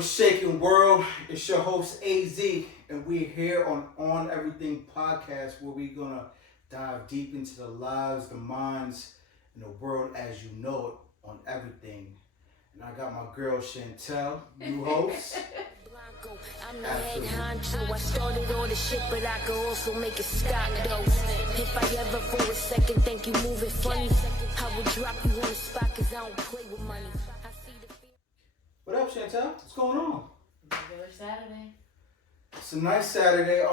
What's shaking world? It's your host AZ, and we're here on Everything Podcast, where we're gonna dive deep into the lives, the minds, and the world as you know it on everything. And I got my girl Chantel, new host. I'm the head honcho. I started all the shit, but I could also make it stop though. If I ever for a second think you moving funny, I will drop you on the spot cause I don't play with money. I see the fear. What up, Chantel? What's going on? Regular Saturday. It's a nice Saturday.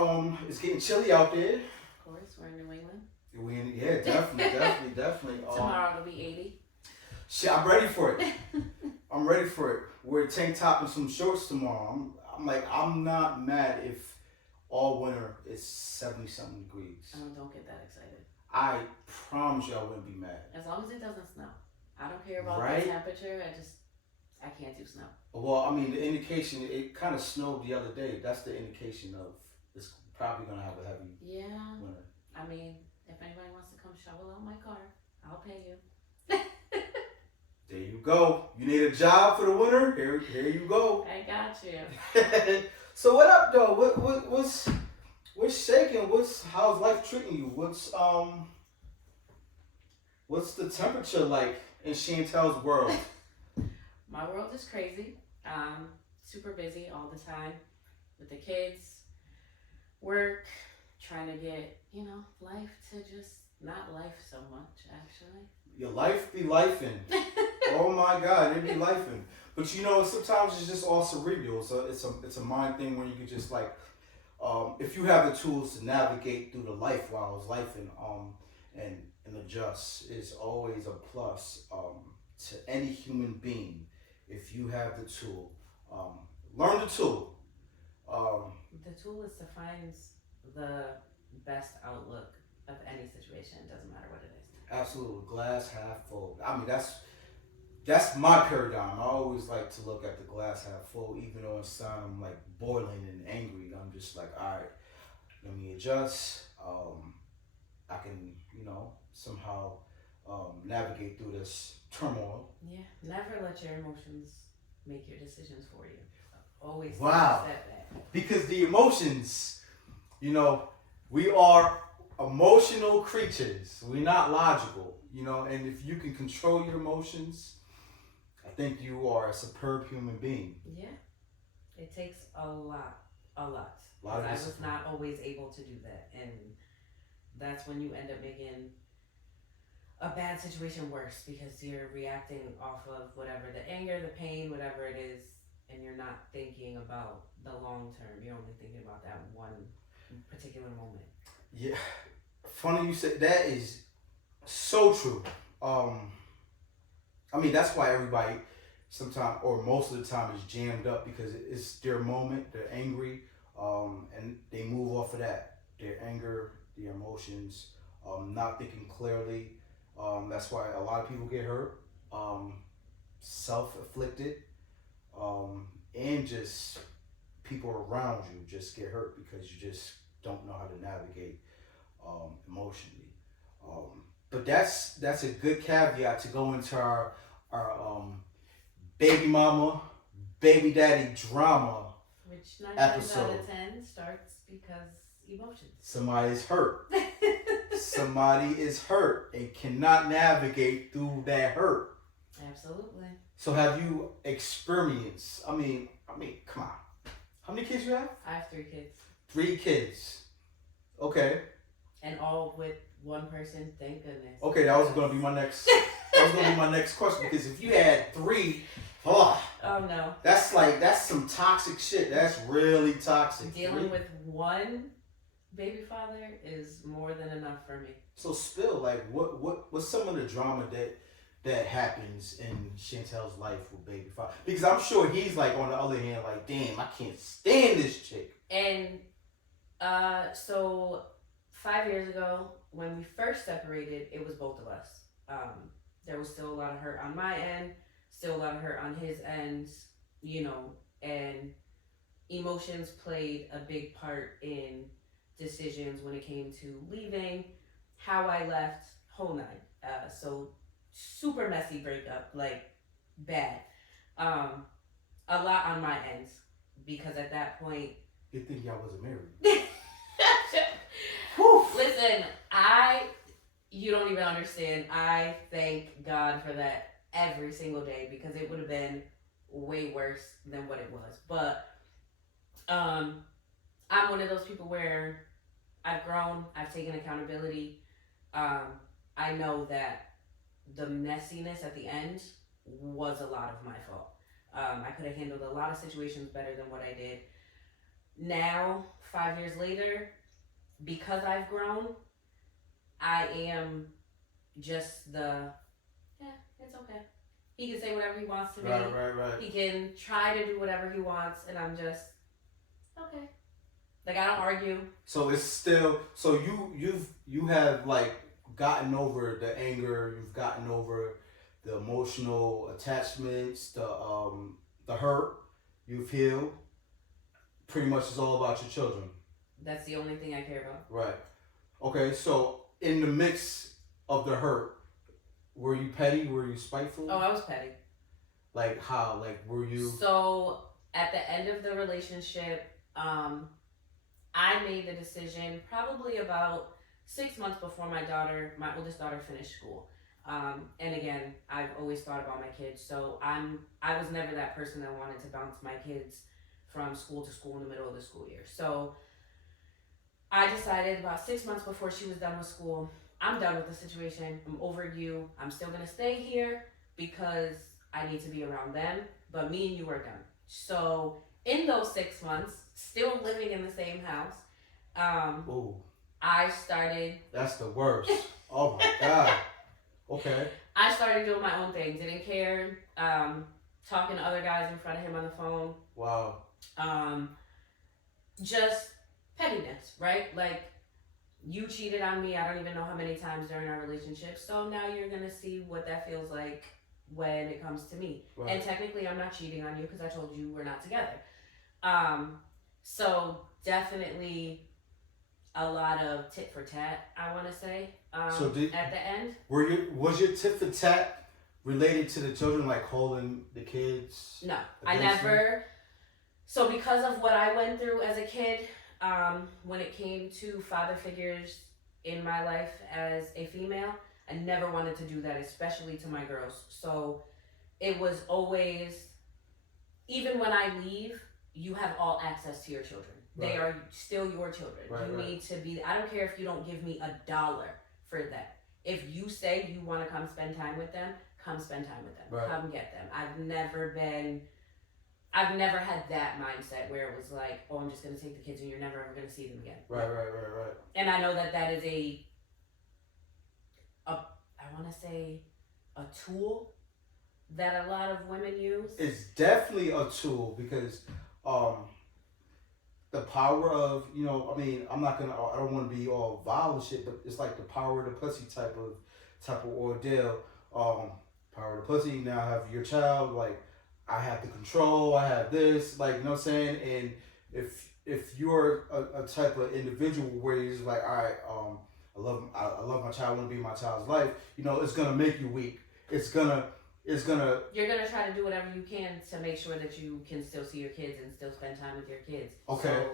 It's getting chilly out there. Of course, we're in New England. Yeah, definitely. Tomorrow it'll be 80. Shit, I'm ready for it. I'm ready for it. Wear a tank top and some shorts tomorrow. I'm not mad if all winter is 70 something degrees. Oh, don't get that excited. I promise you I wouldn't be mad. As long as it doesn't snow. I don't care about Right? the temperature. I can't do snow. Well, I mean, the indication, it kind of snowed the other day. That's the indication of it's probably going to have a heavy Yeah. winter. I mean, if anybody wants to come shovel out my car, I'll pay you. There you go. You need a job for the winter? Here you go. I got you. So what up, though? What's shaking? How's life treating you? What's the temperature like in Chantel's world? My world is crazy. Super busy all the time with the kids, work, trying to get, life to just not life so much, actually. Your life be lifing. Oh my God, it be lifing. But sometimes it's just all cerebral. So it's a mind thing where you can just if you have the tools to navigate through the life while it's lifing, and adjust is always a plus to any human being if you have the tool. Learn the tool. The tool is to find the best outlook of any situation. It doesn't matter what it is. Absolutely, glass half full. I mean, that's my paradigm. I always like to look at the glass half full, even though inside I'm like boiling and angry. I'm just like, all right, let me adjust. I can, somehow navigate through this turmoil. Yeah, never let your emotions make your decisions for you. Always take Wow. a step back. Because the emotions, we are emotional creatures. We're not logical, and if you can control your emotions, I think you are a superb human being. Yeah, it takes a lot. A lot of I was discipline. not always able to do that, and that's when you end up making a bad situation worse because you're reacting off of whatever the anger, the pain, whatever it is, and you're not thinking about the long term. You're only thinking about that one particular moment. Yeah, funny you said that is so true. I mean, that's why everybody sometimes or most of the time is jammed up because it's their moment. They're angry, and they move off of that. Their anger, their emotions, not thinking clearly. That's why a lot of people get hurt, self-afflicted, and just people around you just get hurt because you just don't know how to navigate emotionally. But that's a good caveat to go into our baby mama, baby daddy drama. Which 9 times out Episode. of 10 starts because emotions. Somebody's hurt. Somebody is hurt and cannot navigate through that hurt. Absolutely. So have you experienced? I mean, come on. How many kids you have? I have 3 kids. 3 kids. Okay. And all with one person, thank goodness. Okay, that was gonna be my next. That was gonna be my next question because if you had 3, oh, Oh no. that's some toxic shit. That's really toxic. Dealing with one baby father is more than enough for me. So spill what's some of the drama that happens in Chantel's life with baby father? Because I'm sure he's like on the other hand like, damn, I can't stand this chick. And so 5 years ago, when we first separated, it was both of us. There was still a lot of hurt on my end, still a lot of hurt on his end, and emotions played a big part in decisions when it came to leaving, how I left, whole nine. So super messy breakup, like bad. a lot on my end because at that point, You think y'all wasn't married? listen, you don't even understand. I thank God for that every single day because it would have been way worse than what it was. But I'm one of those people where I've grown, I've taken accountability. I know that the messiness at the end was a lot of my fault. I could have handled a lot of situations better than what I did. Now, 5 years later, because I've grown, I am just it's okay. He can say whatever he wants to me. Right. He can try to do whatever he wants, and I'm just, okay. Like, I don't argue. So it's still, so you have like gotten over the anger, you've gotten over the emotional attachments, the hurt, you've healed. Pretty much it's all about your children. That's the only thing I care about. Right. Okay, so in the mix of the hurt, were you petty? Were you spiteful? Oh, I was petty. Like how? Like were you? So at the end of the relationship, I made the decision probably about 6 months before my oldest daughter finished school. And again, I've always thought about my kids. So I was never that person that wanted to bounce my kids from school to school in the middle of the school year. So I decided about 6 months before she was done with school, I'm done with the situation. I'm over you. I'm still going to stay here because I need to be around them. But me and you are done. So in those 6 months, still living in the same house, Ooh, I started... that's the worst. Oh my God. Okay. I started doing my own thing. Didn't care. Talking to other guys in front of him on the phone. Wow. Just pettiness, right? Like, you cheated on me, I don't even know how many times during our relationship, so now you're gonna see what that feels like when it comes to me. Right. And technically I'm not cheating on you because I told you we're not together. So definitely a lot of tit for tat, I want to say, at the end. Was your tit for tat related to the children, like holding the kids? No, I never. So because of what I went through as a kid, when it came to father figures in my life as a female, I never wanted to do that, especially to my girls. So it was always, even when I leave, you have all access to your children. Right. They are still your children. Right, you need to be, I don't care if you don't give me $1 for that. If you say you want to come spend time with them, come spend time with them. Right. Come get them. I've never had that mindset where it was like, oh, I'm just going to take the kids and you're never ever going to see them again. Right. And I know that is I want to say, a tool that a lot of women use. It's definitely a tool because the power of, I don't want to be all vile and shit, but it's like the power of the pussy type of ordeal. Power of the pussy, now I have your child, like, I have the control, I have this, like, you know what I'm saying? And if you're a type of individual where you're just like, all right, I love my child, I want to be my child's life, it's gonna make you weak. You're gonna try to do whatever you can to make sure that you can still see your kids and still spend time with your kids. Okay.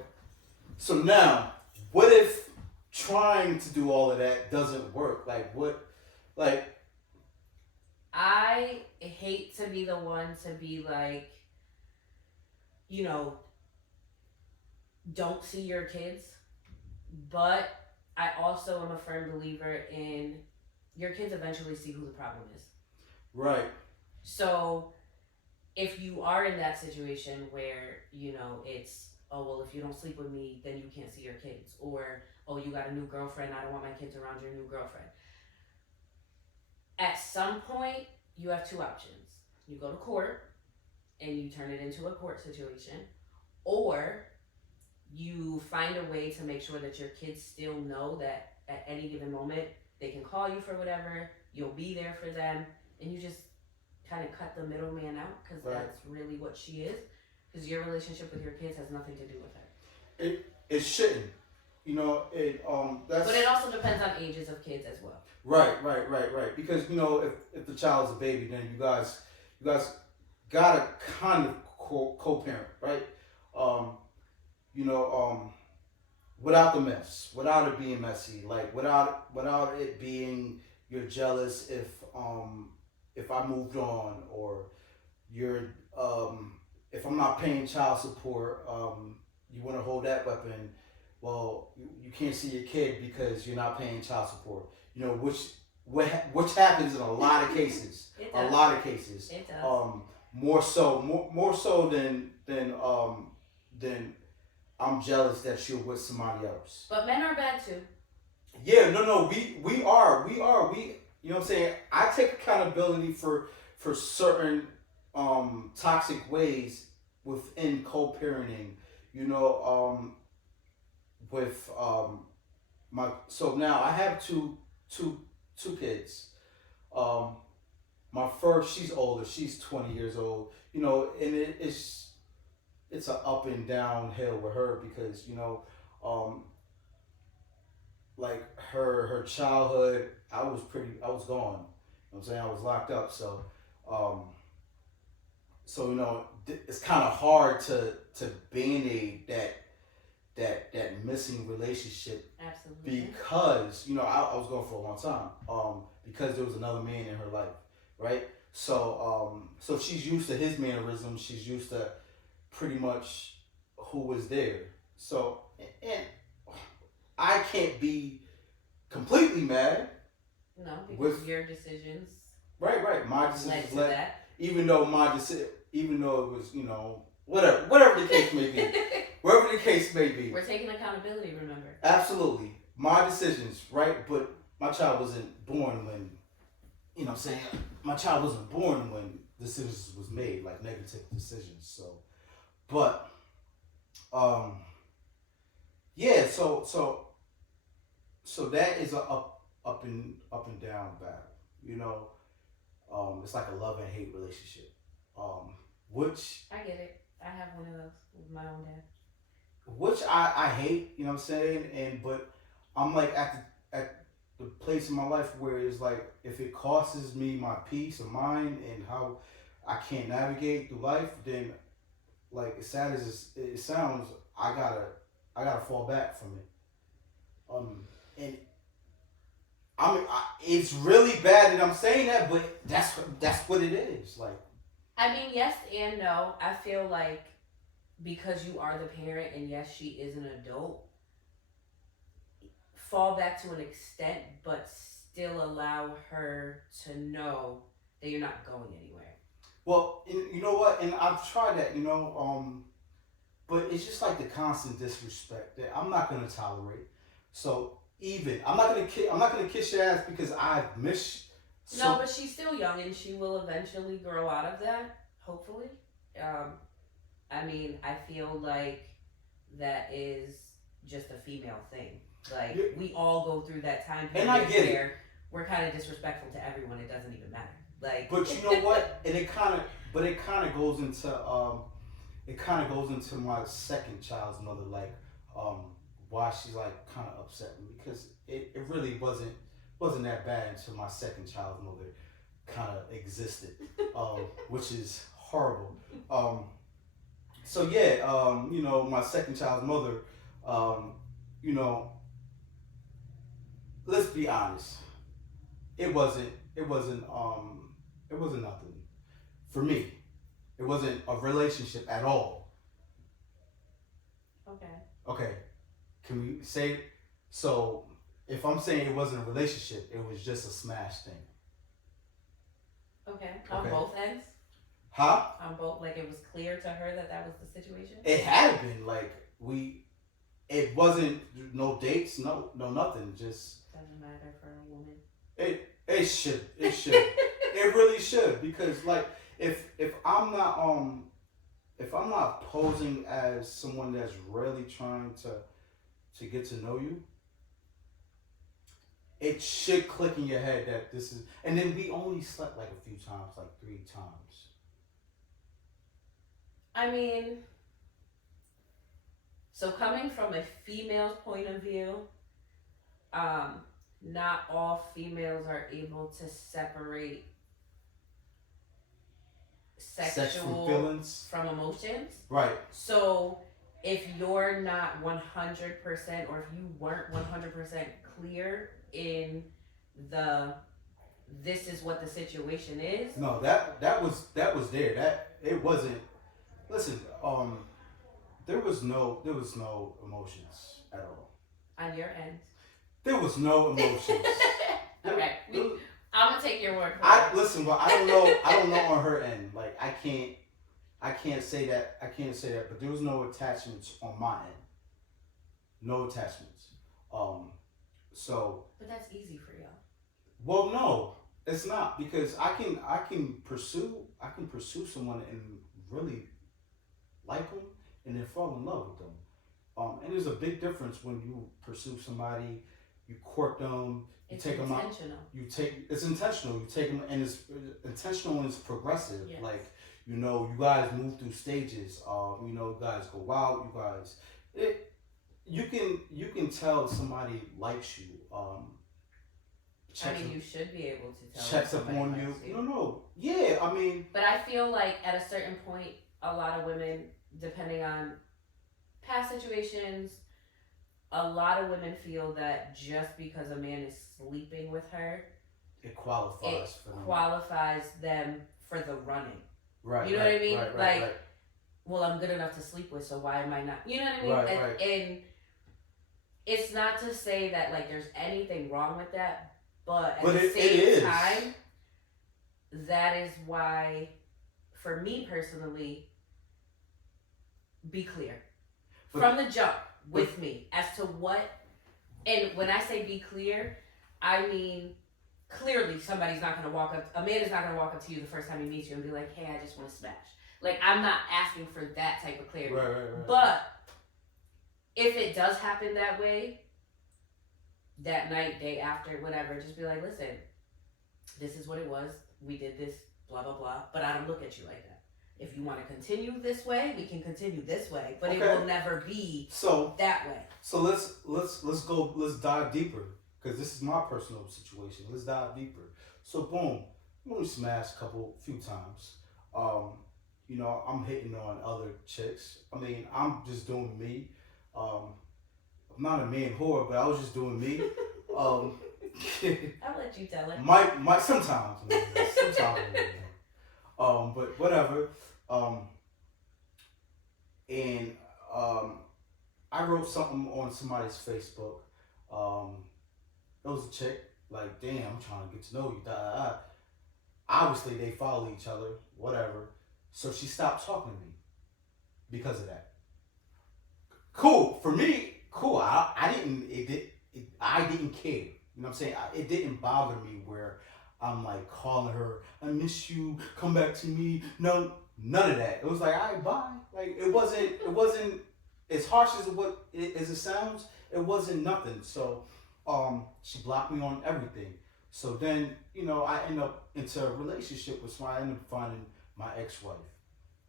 So now, what if trying to do all of that doesn't work? I hate to be the one to be like, don't see your kids, but I also am a firm believer in your kids eventually see who the problem is. Right. So if you are in that situation where, it's, oh, well, if you don't sleep with me, then you can't see your kids. Or, oh, you got a new girlfriend, I don't want my kids around your new girlfriend. At some point, you have two options. You go to court and you turn it into a court situation, or you find a way to make sure that your kids still know that at any given moment they can call you for whatever, you'll be there for them, and you just kind of cut the middleman out because that's really what she is. Because your relationship with your kids has nothing to do with her. It shouldn't. That's. But it also depends on ages of kids as well. Right. Because if the child's a baby, then you guys gotta kind of co-parent, right? You know, without the mess, without it being messy, like without it being you're jealous if I moved on, or you're if I'm not paying child support, you want to hold that weapon. Well, you can't see your kid because you're not paying child support. You know, which happens in a lot of cases. A lot of cases. It does. More so than I'm jealous that you're with somebody else. But men are bad too. Yeah, no, we are. You know what I'm saying? I take accountability for certain toxic ways within co-parenting. You know, with so now I have two kids. My first, she's older. She's 20 years old. You know, and it's an up and down hill with her because, you know, like her childhood, I was gone. You know what I'm saying? I was locked up. So you know, it's kind of hard to band-aid that missing relationship. Absolutely. Because, you know, I was gone for a long time. Because there was another man in her life, right? So she's used to his mannerisms. She's used to pretty much who was there. So, and I can't be completely mad. No, because with your decisions. Right. My decisions led to that. even though it was, you know, whatever the case may be. Wherever the case may be. We're taking accountability, remember? Absolutely. My decisions, right? But my child wasn't born when, you know what I'm saying? My child wasn't born when decisions was made, like negative decisions. So, but, yeah, so that is a up and down battle, you know? It's like a love and hate relationship. Which I get it. I have one of those with my own dad. Which I hate, you know what I'm saying? But I'm like at the place in my life where it's like, if it costs me my peace of mind and how I can't navigate through life, then, like, as sad as it sounds, I gotta fall back from it. And I mean, it's really bad that I'm saying that, but that's what it is. Like, I mean, yes and no. I feel like because you are the parent, and yes, she is an adult, fall back to an extent, but still allow her to know that you're not going anywhere. Well, you know what? And I've tried that, you know, but it's just like the constant disrespect that I'm not gonna tolerate. So I'm not gonna kiss your ass because I've missed. No, but she's still young, and she will eventually grow out of that. Hopefully. I mean, I feel like that is just a female thing. Like, we all go through that time period where we're kind of disrespectful to everyone. It doesn't even matter. Like, but you know what? And it kind of goes into my second child's mother, like, why she's like kind of upset with me, because it really wasn't that bad until my second child's mother kind of existed, which is horrible. So yeah, you know, my second child's mother, you know, let's be honest, it wasn't nothing for me. It wasn't a relationship at all. Okay. Can we say so? If I'm saying it wasn't a relationship, it was just a smash thing. Okay. On both ends? Huh? On both, like, it was clear to her that was the situation? It had been, like, it wasn't no dates, no nothing, just. Doesn't matter for a woman. It should. It really should, because, like, if I'm not posing as someone that's really trying to get to know you, it should click in your head that this is. And then we only slept like a few times, like 3 times. I mean, so coming from a female's point of view, not all females are able to separate sex from feelings, from emotions. right? So if you're not 100%, or if you weren't 100% clear in this is what the situation is. No, that was there. That it wasn't. Listen, there was no emotions at all. On your end. There was no emotions. Okay, I'm gonna take your word for it. Listen, but I don't know on her end. Like I can't say that. But there was no attachments on my end. No attachments. So. But that's easy for y'all. Well, no, it's not, because I can pursue someone and really like them and then fall in love with them. And there's a big difference when you pursue somebody, you court them, you take them out. It's intentional. You take them, and it's intentional and it's progressive. Yes. Like, you guys move through stages. You guys go out. You can tell somebody likes you. You should be able to tell. Checks up on you. No. Yeah, I mean. But I feel like at a certain point, a lot of women, depending on past situations, a lot of women feel that just because a man is sleeping with her, it qualifies them for the running. Right. You know what I mean? Right. Well, I'm good enough to sleep with, so why am I not? You know what I mean? Right. And it's not to say that like there's anything wrong with that. But at the same time, that is why, for me personally, be clear from the jump with me as to what, and when I say be clear, I mean clearly somebody's not going to walk up, a man is not going to walk up to you the first time he meets you and be like, hey, I just want to smash. Like, I'm not asking for that type of clarity. Right. But if it does happen that way, that night, day after, whatever, just be like, listen, this is what it was. We did this, blah, blah, blah. But I don't look at you like that. If you want to continue this way, we can continue this way. But it will never be that way. So let's dive deeper. Because this is my personal situation. Let's dive deeper. So boom, we smashed a few times. I'm hitting on other chicks. I mean, I'm just doing me. I'm not a man whore, but I was just doing me. I'll let you tell it. Might sometimes. But whatever. I wrote something on somebody's Facebook. It was a chick. Like, damn, I'm trying to get to know you. Obviously, they follow each other. Whatever. So she stopped talking to me because of that. Cool for me. Cool. I didn't care. You know what I'm saying? It didn't bother me where I'm like calling her, I miss you, come back to me. No, none of that. It was like, all right, bye. Like it wasn't as harsh as it sounds. It wasn't nothing. So she blocked me on everything. So then, I end up into a relationship with somebody. I end up finding my ex-wife.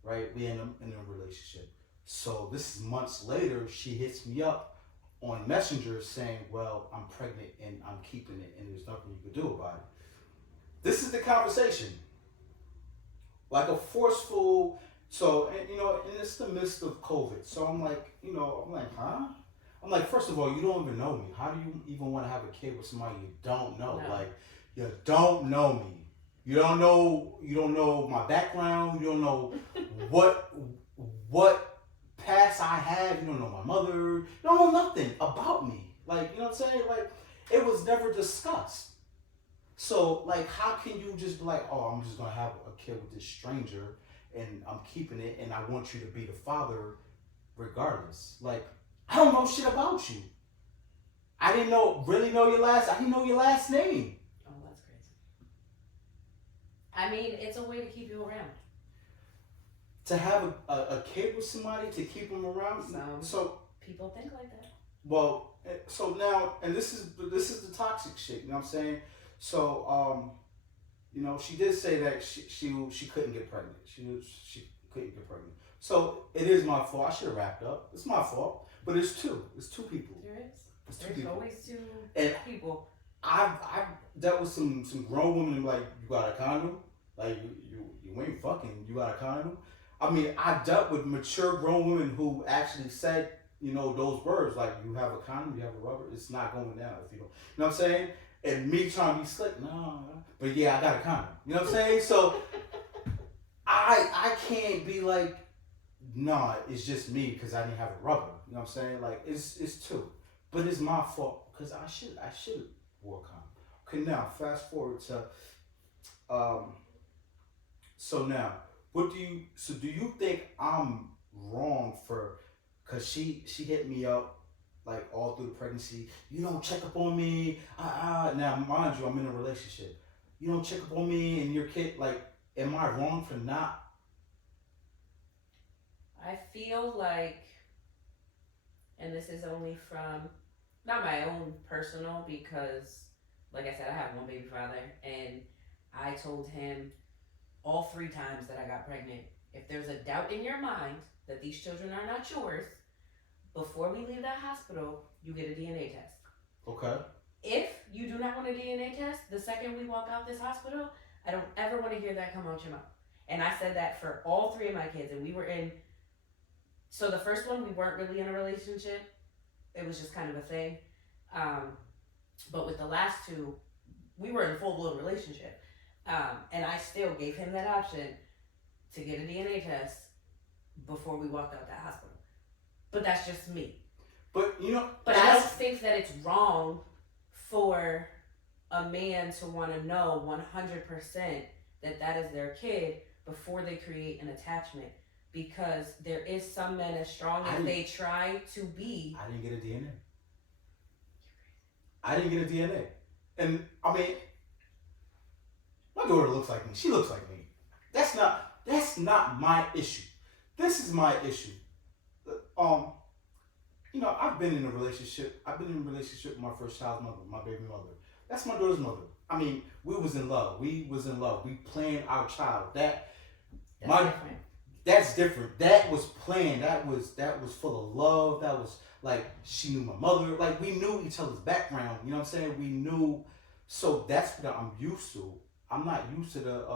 Right? We end up in a relationship. So this is months later, she hits me up on Messenger saying, well, I'm pregnant and I'm keeping it and there's nothing you can do about it. This is the conversation. Like a forceful, and it's the midst of COVID. So I'm like, huh? I'm like, first of all, you don't even know me. How do you even want to have a kid with somebody you don't know? No. Like, you don't know me. You don't know my background. You don't know what past I have. You don't know my mother. You don't know nothing about me. Like, you know what I'm saying? Like, it was never discussed. So, like, how can you just be like, oh, I'm just going to have a kid with this stranger and I'm keeping it and I want you to be the father regardless. Like, I don't know shit about you. I didn't know your last name. Oh, that's crazy. I mean, it's a way to keep you around. To have a kid with somebody, to keep them around. So people think like that. Well, so now, and this is the toxic shit. You know what I'm saying? So, she did say that she couldn't get pregnant. She couldn't get pregnant. So it is my fault. I should have wrapped up. It's my fault. But it's two. It's two people. There is. There's people. Always two people. I've dealt with some grown women like, you got a condom? Like you ain't fucking. You got a condom. I mean, I dealt with mature grown women who actually said, those words like, you have a condom, you have a rubber. It's not going down if you don't. You know what I'm saying? And me trying to be slick, no. But yeah, I got a condom. You know what I'm saying? So I can't be like, nah, it's just me because I didn't have a rubber. You know what I'm saying? Like it's two, but it's my fault because I should wore a condom. Okay, now fast forward to so now do you think I'm wrong for, cause she hit me up like all through the pregnancy, you don't check up on me, now mind you, I'm in a relationship, you don't check up on me and your kid, like, am I wrong for not? I feel like, and this is only from not my own personal, because like I said, I have one baby father, and I told him all 3 times that I got pregnant, if there's a doubt in your mind that these children are not yours, before we leave that hospital, you get a DNA test. Okay. If you do not want a DNA test, the second we walk out this hospital, I don't ever want to hear that come out your mouth. And I said that for all 3 of my kids, and we were in, so the first one, we weren't really in a relationship. It was just kind of a thing. But with the last 2, we were in a full-blown relationship. And I still gave him that option to get a DNA test before we walked out that hospital. But that's just me. But But I don't think that it's wrong for a man to want to know 100% that that is their kid before they create an attachment. Because there is some men, as strong as they try to be. I didn't get a DNA. I didn't get a DNA. And I mean, my daughter looks like me. She looks like me. That's not my issue. This is my issue. I've been in a relationship. I've been in a relationship with my first child's mother, my baby mother. That's my daughter's mother. I mean, we was in love. We planned our child. That's different. That was planned. That was full of love. That was like, she knew my mother. Like, we knew each other's background. You know what I'm saying? We knew. So that's what I'm used to. I'm not used to the,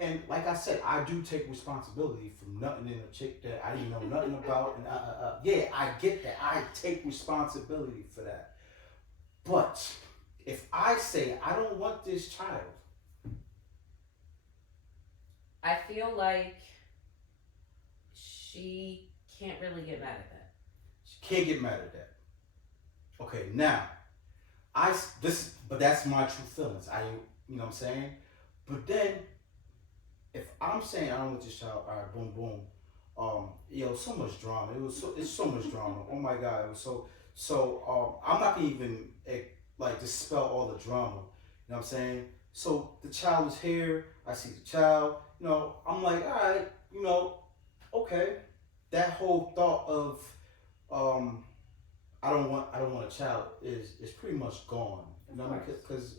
and like I said, I do take responsibility for nothing in a chick that I didn't know nothing about. And yeah, I get that. I take responsibility for that. But if I say I don't want this child, I feel like she can't really get mad at that. She can't get mad at that. Okay, now, but that's my true feelings. You know what I'm saying? But then, if I'm saying I don't want this child, all right, boom, boom. So much drama. It's so much drama. Oh my God, it was so. I'm not gonna even dispel all the drama. You know what I'm saying? So the child is here. I see the child. I'm like, all right. Okay. That whole thought of I don't want a child is pretty much gone. You know what I mean? Because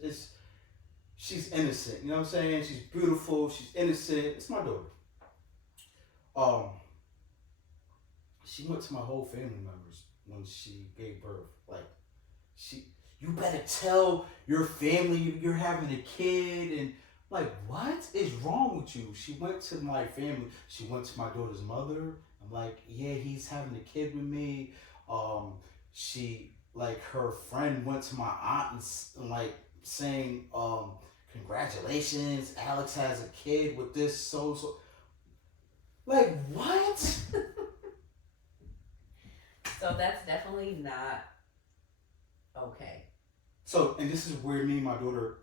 she's innocent. You know what I'm saying? She's beautiful. She's innocent. It's my daughter. She went to my whole family members when she gave birth. Like, you better tell your family you're having a kid. And like, what is wrong with you? She went to my family. She went to my daughter's mother. I'm like, yeah, he's having a kid with me. Her friend went to my aunt and like saying, congratulations, Alex has a kid with this so. Like, what? So that's definitely not okay. So, and this is where me and my daughter,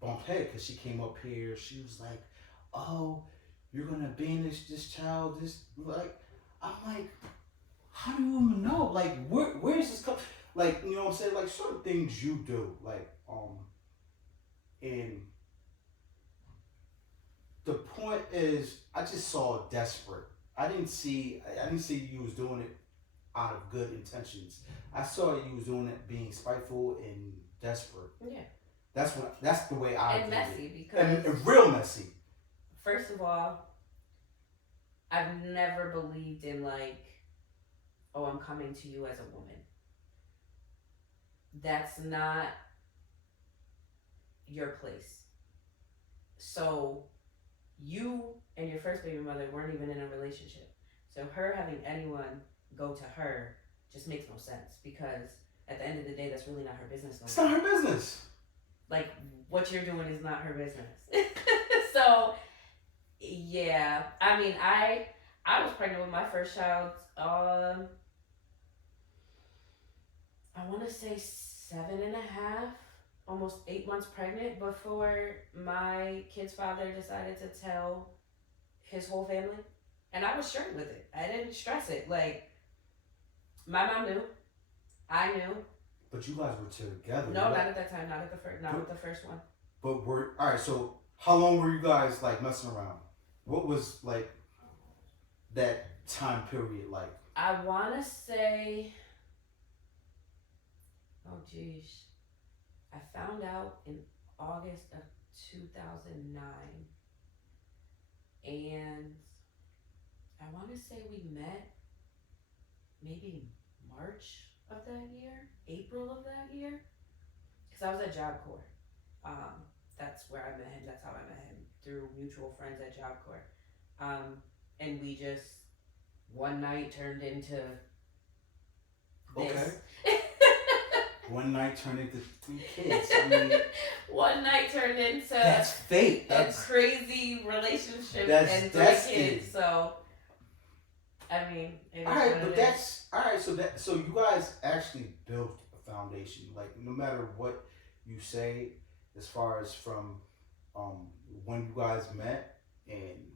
bumped head, because she came up here. She was like, "Oh, you're gonna banish this child." I'm like, how do you even know? Like, where is this come? Like, you know what I'm saying? Like, certain things you do, and the point is, I just saw desperate. I didn't see you was doing it out of good intentions. I saw you was doing it being spiteful and desperate. Yeah. That's the way I and messy it. Because and real messy. First of all, I've never believed in I'm coming to you as a woman. That's not your place. So you and your first baby mother weren't even in a relationship. So her having anyone go to her just makes no sense because at the end of the day, that's really not her business. It's not her business. Like what you're doing is not her business. So yeah, I mean, I was pregnant with my first child. I want to say 7.5, almost 8 months pregnant before my kid's father decided to tell his whole family. And I was straight with it. I didn't stress it. Like, my mom knew. I knew. But you guys were together. No, not at that time. Not with the first one. But alright, so how long were you guys like messing around? What was like that time period like? I want to say, oh geez, I found out in August of 2009, and I want to say we met maybe March of that year, April of that year, because I was at Job Corps. That's where I met him. That's how I met him, through mutual friends at Job Corps. And we just one night turned into this. Okay. One night turned into 3 kids. I mean, one night turned into that's fate. a crazy relationship that's and 3 kids. it. So, I mean, it is all right, what but it that's all right. So you guys actually built a foundation. Like no matter what you say, as far as from when you guys met, and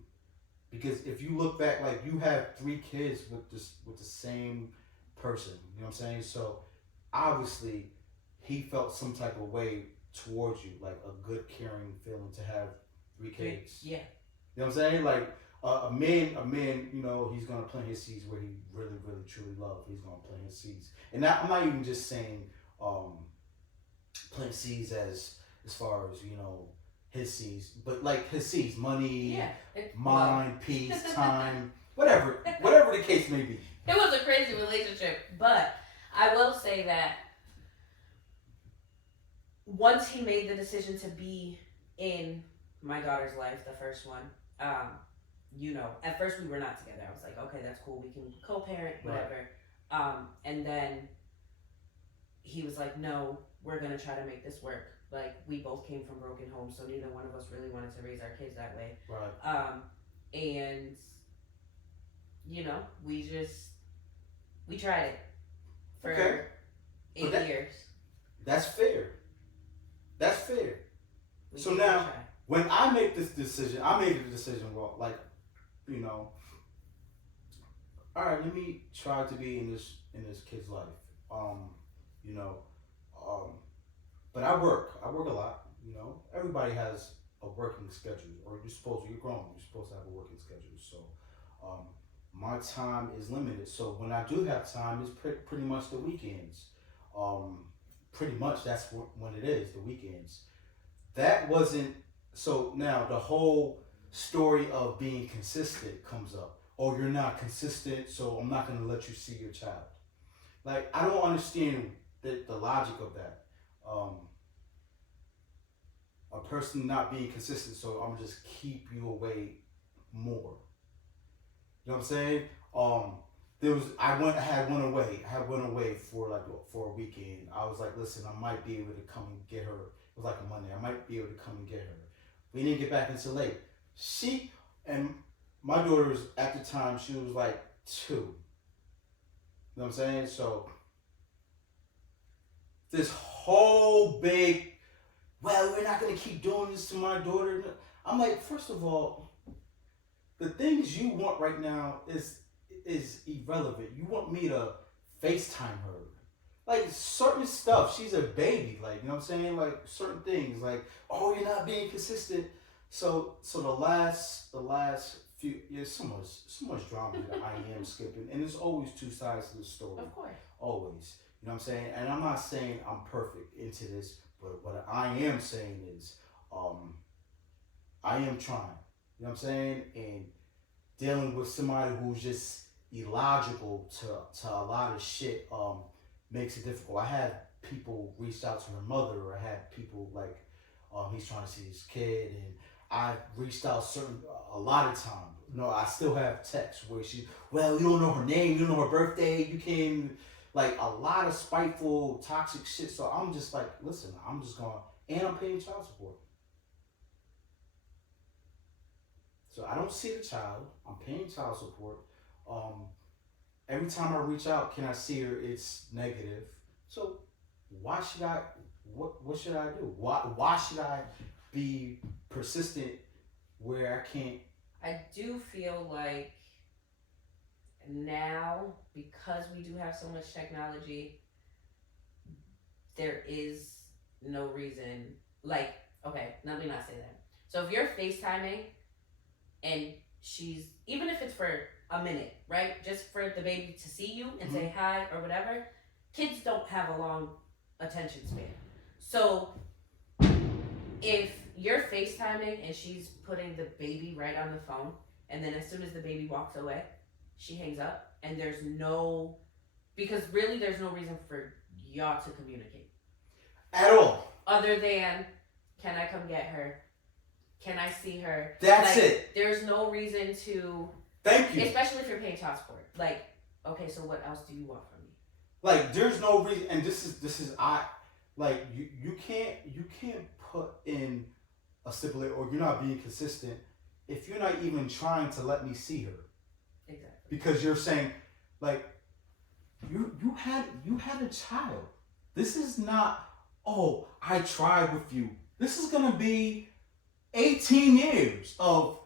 because if you look back, like you have 3 kids with the same person. You know what I'm saying? So obviously he felt some type of way towards you, like a good caring feeling to have 3 kids. Yeah. You know what I'm saying? Like a man, you know, he's gonna plant his seeds where he really, really, truly loves. He's gonna plant his seeds, and I'm not even just saying plant seeds as far as, you know, his seeds, but like his seeds, money, mind, peace, time, whatever the case may be. It was a crazy relationship, but I will say that once he made the decision to be in my daughter's life, the first one, you know, at first we were not together. I was like, okay, that's cool. We can co-parent, whatever. Right. And then he was like, no, we're going to try to make this work. Like, we both came from broken homes, so neither one of us really wanted to raise our kids that way. Right. And, you know, we tried it for 8 years. That's fair. So now, when I make this decision, I made the decision, well, like, you know, all right, let me try to be in this kid's life. You know, but I work a lot, you know. Everybody has a working schedule, or you're grown, you're supposed to have a working schedule. So, my time is limited. So when I do have time, it's pretty much the weekends. Pretty much that's when it is, the weekends. That wasn't, so now the whole story of being consistent comes up. Oh, you're not consistent, so I'm not going to let you see your child. Like, I don't understand the logic of that. A person not being consistent, so I'm just keep you away more. You know what I'm saying? I had one away for a weekend. I was like, listen, I might be able to come and get her. It was like a Monday. I might be able to come and get her. We didn't get back until late. She and my daughter's at the time, she was like 2. You know what I'm saying? So this whole big, well, we're not gonna keep doing this to my daughter. I'm like, first of all, the things you want right now is irrelevant. You want me to FaceTime her. Like certain stuff, she's a baby, like, you know what I'm saying? Like certain things, like, oh, you're not being consistent. So the last few years, so much drama that I am skipping, and there's always 2 sides to the story. Of course. Always. You know what I'm saying? And I'm not saying I'm perfect into this, but what I am saying is, I am trying. You know what I'm saying? And dealing with somebody who's just illogical to a lot of shit makes it difficult. I had people reach out to her mother, or I had people like, he's trying to see his kid, and I reached out a lot of times. No, I still have texts where well, you don't know her name, you don't know her birthday, you came, like a lot of spiteful, toxic shit. So I'm just like, listen, I'm just going, and I'm paying child support. So I don't see the child. I'm paying child support. Every time I reach out, can I see her? It's negative. So why should I? What should I do? Why should I be persistent where I can't? I do feel like now, because we do have so much technology, there is no reason. Like, okay, let me not say that. So if you're FaceTiming and she's, even if it's for a minute, right? Just for the baby to see you and say hi or whatever, kids don't have a long attention span. So if you're FaceTiming and she's putting the baby right on the phone, and then as soon as the baby walks away, she hangs up, and there's no, because really there's no reason for y'all to communicate. At all. Other than, can I come get her? Can I see her? That's it. There's no reason to. Thank you. Especially if you're paying child support. Like, okay, so what else do you want from me? Like, there's no reason, and this is like you can't put in a stipulate, or you're not being consistent if you're not even trying to let me see her. Exactly. Because you're saying, like, you had a child. This is not, oh, I tried with you. This is gonna be 18 years of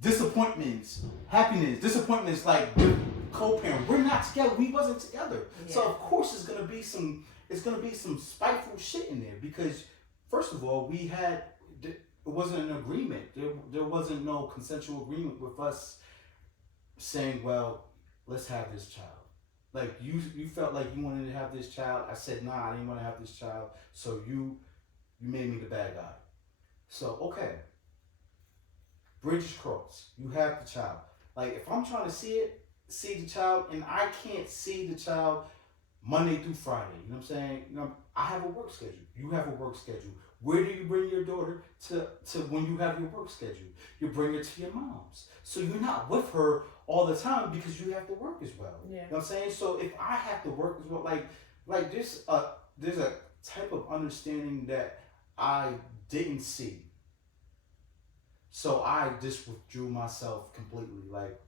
disappointments, happiness, disappointments, like with co-parent. We're not together. We wasn't together. Yeah. So of course it's gonna be some spiteful shit in there, because first of all, it wasn't an agreement. There wasn't no consensual agreement with us saying, well, let's have this child. Like you felt like you wanted to have this child. I said, nah, I didn't want to have this child. So you made me the bad guy. So okay. Bridge is crossed. You have the child. Like, if I'm trying to see the child, and I can't see the child Monday through Friday, you know what I'm saying? You know, I have a work schedule. You have a work schedule. Where do you bring your daughter to when you have your work schedule? You bring her to your mom's. So you're not with her all the time because you have to work as well. Yeah. You know what I'm saying? So if I have to work as well, like there's a type of understanding that I didn't see. So I just withdrew myself completely, like,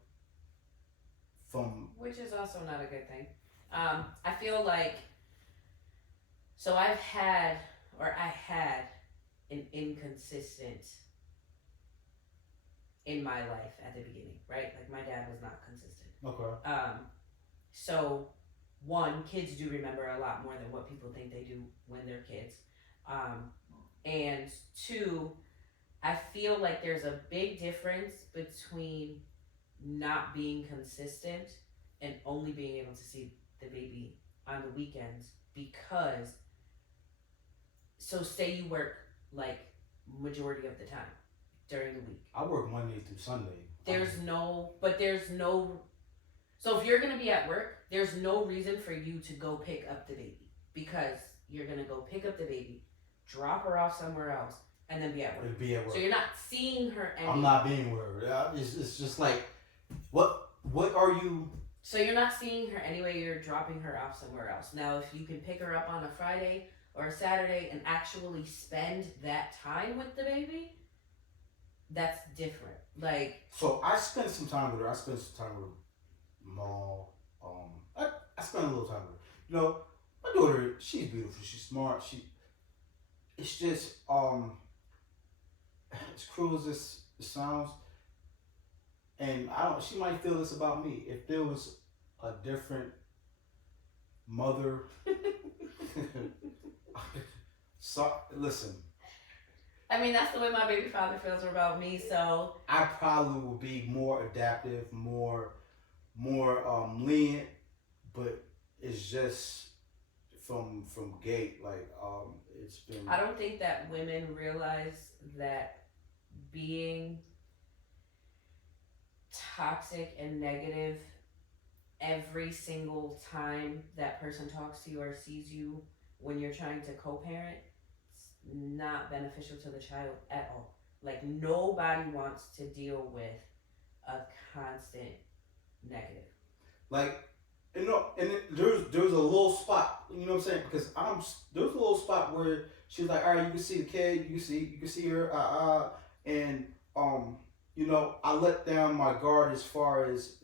from... Which is also not a good thing. I feel like... So I had an inconsistent in my life at the beginning, right? Like, my dad was not consistent. Okay. So, one, kids do remember a lot more than what people think they do when they're kids. And two... I feel like there's a big difference between not being consistent and only being able to see the baby on the weekends, because, so say you work like majority of the time during the week. I work Monday through Sunday. So if you're going to be at work, there's no reason for you to go pick up the baby, because you're going to go pick up the baby, drop her off somewhere else, and then be at work. So you're not seeing her anywhere. I'm not being with her. It's just like, what are you... So you're not seeing her anyway, you're dropping her off somewhere else. Now, if you can pick her up on a Friday or a Saturday and actually spend that time with the baby, that's different. Like... So I spent some time with her. I spent some time with Maul. I spent a little time with her. You know, my daughter, she's beautiful. She's smart. It's just... as cruel as this sounds, and she might feel this about me. If there was a different mother, so listen. I mean, that's the way my baby father feels about me. So I probably would be more adaptive, more lenient, but it's just from gate, like it's been. I don't think that women realize that being toxic and negative every single time that person talks to you or sees you when you're trying to co-parent, it's not beneficial to the child at all. Like nobody wants to deal with a constant negative. Like, you know, and there's a little spot, you know what I'm saying? Because there's a little spot where she's like, all right, you can see the kid, you can see her, and you know, I let down my guard as far as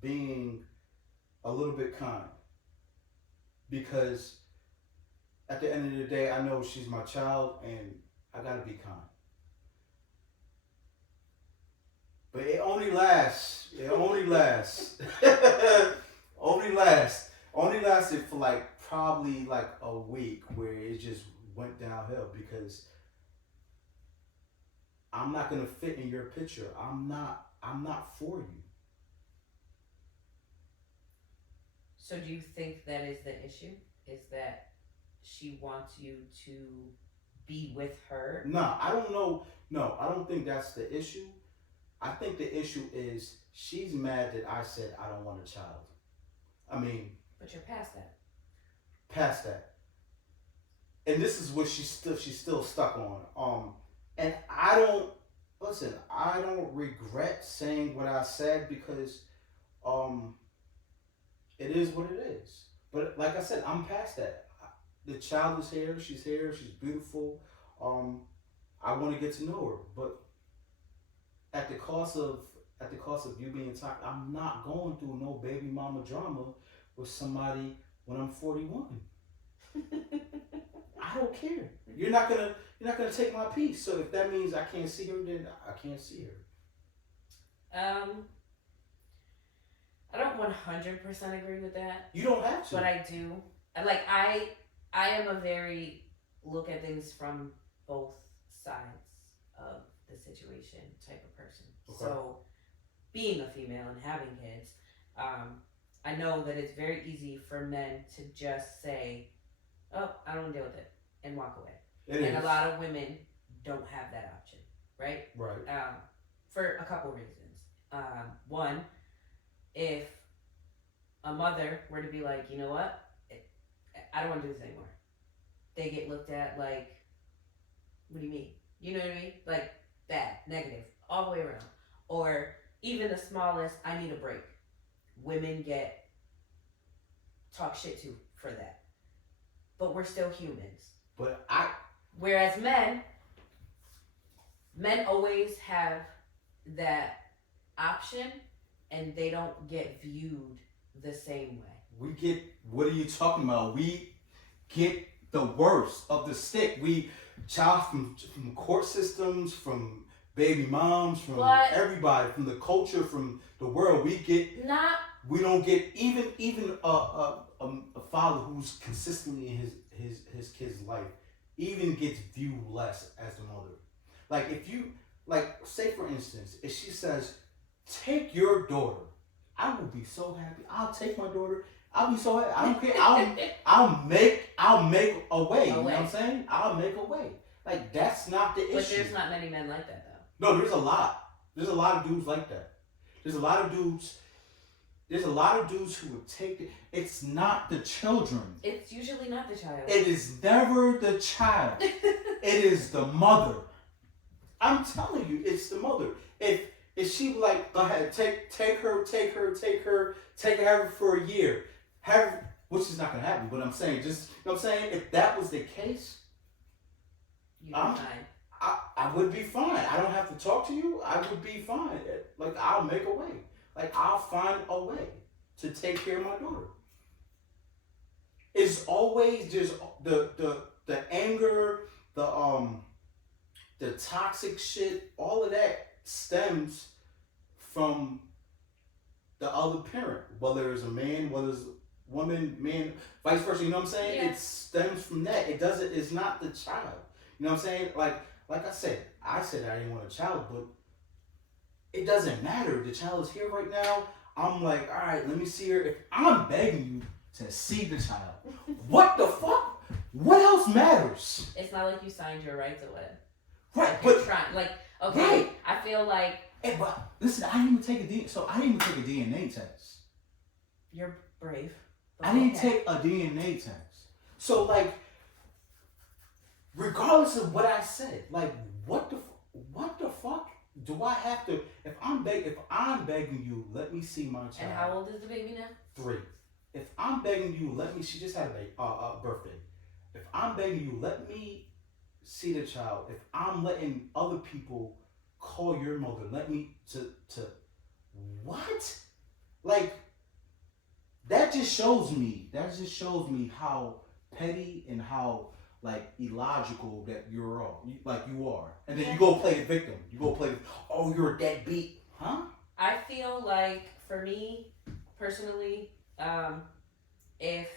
being a little bit kind, because at the end of the day, I know she's my child, and I gotta be kind. But it only lasts. Only lasted for like probably like a week, where it just went downhill, because I'm not gonna fit in your picture. I'm not for you. So do you think that is the issue? Is that she wants you to be with her? No, I don't know. No, I don't think that's the issue. I think the issue is she's mad that I said I don't want a child. I mean, but you're past that. Past that. And this is what she's still stuck on. And I don't regret saying what I said, because it is what it is. But like I said, I'm past that. The child is here, she's beautiful. I want to get to know her, but at the cost of you being toxic, I'm not going through no baby mama drama with somebody when I'm 41. I don't care. You're not gonna take my peace. So if that means I can't see her, then I can't see her. I don't 100% agree with that. You don't have to. But I do. Like I am a very look at things from both sides of the situation type of person. Okay. So being a female and having kids, I know that it's very easy for men to just say, oh, I don't want to deal with it, and walk away. A lot of women don't have that option, right? Right. For a couple reasons. One, if a mother were to be like, you know what, I don't want to do this anymore, they get looked at like, what do you mean? You know what I mean? Like bad, negative, all the way around. Or even the smallest, I need a break. Women get talk shit to for that. But we're still humans. Whereas men always have that option, and they don't get viewed the same way. What are you talking about? We get the worst of the stick. We child from court systems, from baby moms, from everybody, from the culture, from the world. We don't get even a father who's consistently in his kid's life even gets viewed less as the mother. Like if you, like, say for instance, if she says, take your daughter, I will be so happy. I'll take my daughter. I'll be so happy. I don't care. I'll make a way. You know what I'm saying? I'll make a way. Like, that's not the issue. But there's not many men like that, though. No, there's a lot. There's a lot of dudes like that. There's a lot of dudes who would take it. It's not the children. It's usually not the child. It is never the child. It is the mother. I'm telling you, it's the mother. If she like, go ahead, take her for a year. Which is not gonna happen, but I'm saying, just, you know what I'm saying? If that was the case, you'd be fine. I would be fine. I don't have to talk to you. I would be fine. Like, I'll make a way. Like, I'll find a way to take care of my daughter. It's always just the anger, the toxic shit, all of that stems from the other parent, whether it's a man, whether it's woman, man, vice versa, you know what I'm saying? Yeah. It stems from that. It's not the child. You know what I'm saying? Like I said I didn't want a child, but it doesn't matter. The child is here right now. I'm like, all right, let me see her. If I'm begging you to see the child, what the fuck? What else matters? It's not like you signed your right to it. Right, like but you're trying, like, okay, right. I feel like. Hey, but listen, I didn't even take a DNA test. You're brave. I didn't take a DNA test. So, like, regardless of what I said, like, what the fuck do I have to? If I'm begging you, let me see my child. And how old is the baby now? 3. If I'm begging you, let me. She just had a birthday. If I'm begging you, let me see the child. If I'm letting other people call your mother, let me to what? Like that just shows me. That just shows me how petty and how like illogical that you are. And then you go play the victim. You go play. Oh, you're a deadbeat, huh? I feel like for me personally, if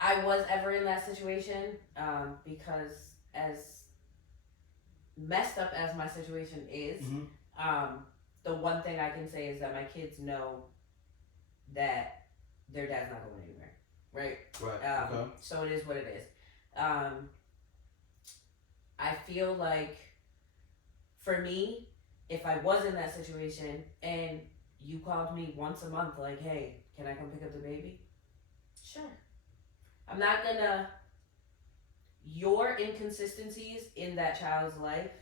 I was ever in that situation, because as messed up as my situation is, the one thing I can say is that my kids know that their dad's not going anywhere, right? Right. Okay. So it is what it is. I feel like for me, if I was in that situation and you called me once a month, like, hey, can I come pick up the baby? Sure. I'm not gonna. Your inconsistencies in that child's life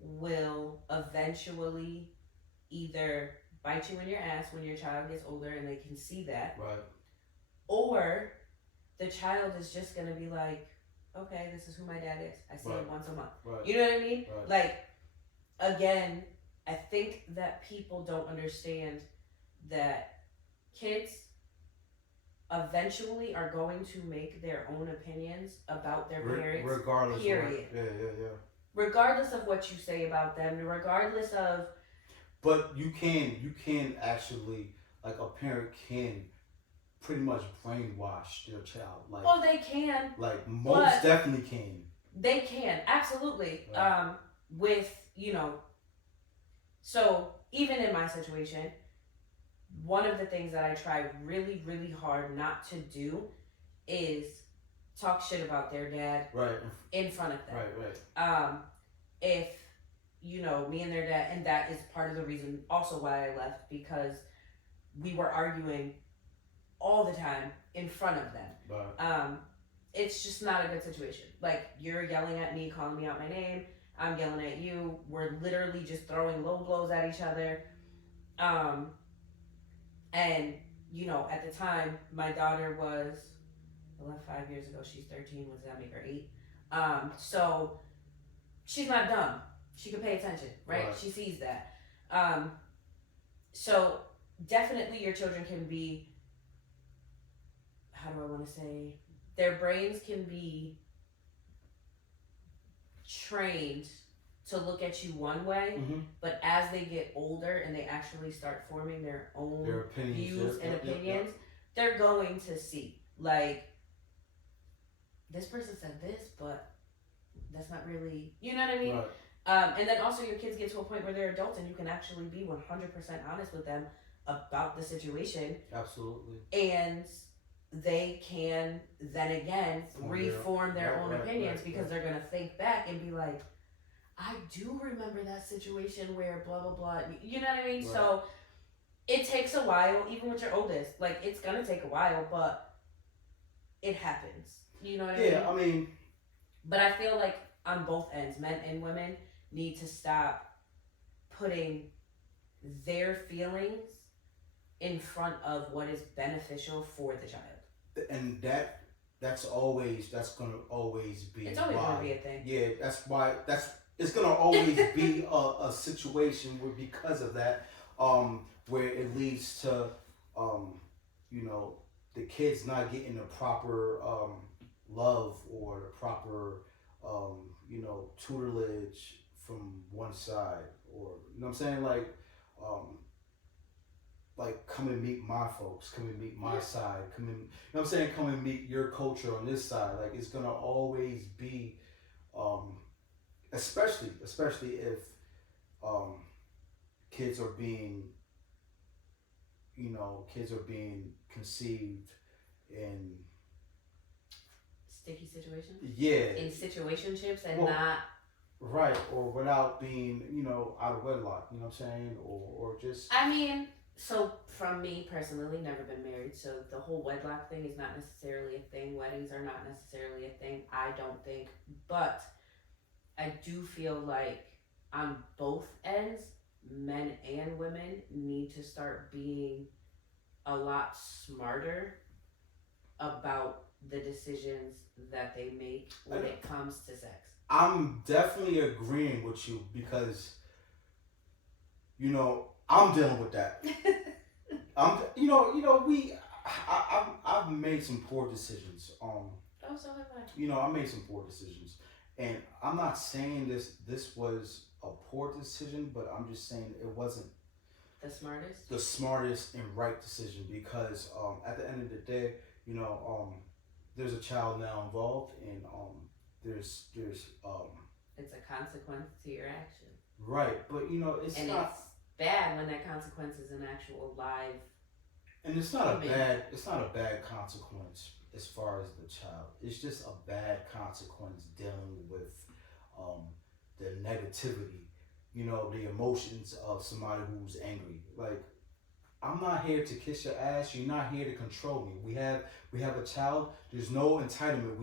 will eventually either bite you in your ass when your child gets older and they can see that. Right. Or the child is just gonna be like, okay, this is who my dad is. I see him once a month. Right. You know what I mean? Right. Like, again, I think that people don't understand that kids eventually are going to make their own opinions about their parents. Regardless. Period. Yeah. Regardless of what you say about them, regardless of. But you can actually, like a parent can pretty much brainwash their child. Like, oh, they can. Like most definitely can. They can, absolutely. Right. With, so even in my situation, one of the things that I try really, really hard not to do is talk shit about their dad in front of them. Right. If, me and their dad, and that is part of the reason also why I left, because we were arguing all the time in front of them. Right. It's just not a good situation. Like, you're yelling at me, calling me out my name, I'm yelling at you, we're literally just throwing low blows at each other. And, at the time, my daughter was, 5 years ago, she's 13, what does that make her, 8? So, she's not dumb. She can pay attention, right? She sees that. So, definitely your children can be, how do I want to say, their brains can be trained to look at you one way, but as they get older and they actually start forming their own views and opinions, they're going to see, like, this person said this, but that's not really, you know what I mean? Right. And then also your kids get to a point where they're adults and you can actually be 100% honest with them about the situation. Absolutely. And they can then again reform their own opinions because they're going to think back and be like, I do remember that situation where blah, blah, blah. You know what I mean? Right. So it takes a while, even with your oldest. Like, it's going to take a while, but it happens. You know what I mean? Yeah, I mean. But I feel like on both ends, men and women need to stop putting their feelings in front of what is beneficial for the child. And that's gonna always be. It's always gonna be a thing. Yeah, that's why it's gonna always be a situation where, because of that, where it leads to, the kids not getting the proper love or the proper tutelage from one side, or you know what I'm saying, like come and meet my folks, come and meet my side, come and meet your culture on this side. Like, it's gonna always be, especially if kids are being conceived in sticky situations. Yeah. In situationships and not. Right, or without being, out of wedlock, you know what I'm saying? Or just. I mean, so from me personally, never been married, so the whole wedlock thing is not necessarily a thing. Weddings are not necessarily a thing, I don't think. But I do feel like on both ends, men and women need to start being a lot smarter about the decisions that they make when it comes to sex. I'm definitely agreeing with you because, I'm dealing with that. I've made some poor decisions. Oh, so have I. I made some poor decisions, and I'm not saying this was a poor decision, but I'm just saying it wasn't the smartest and right decision because at the end of the day, there's a child now involved, and there's it's a consequence to your action. Right, but it's and not. It's bad when that consequence is an actual live. And it's not a bad consequence as far as the child. It's just a bad consequence dealing with the negativity, the emotions of somebody who's angry. Like, I'm not here to kiss your ass. You're not here to control me. We have a child. There's no entitlement.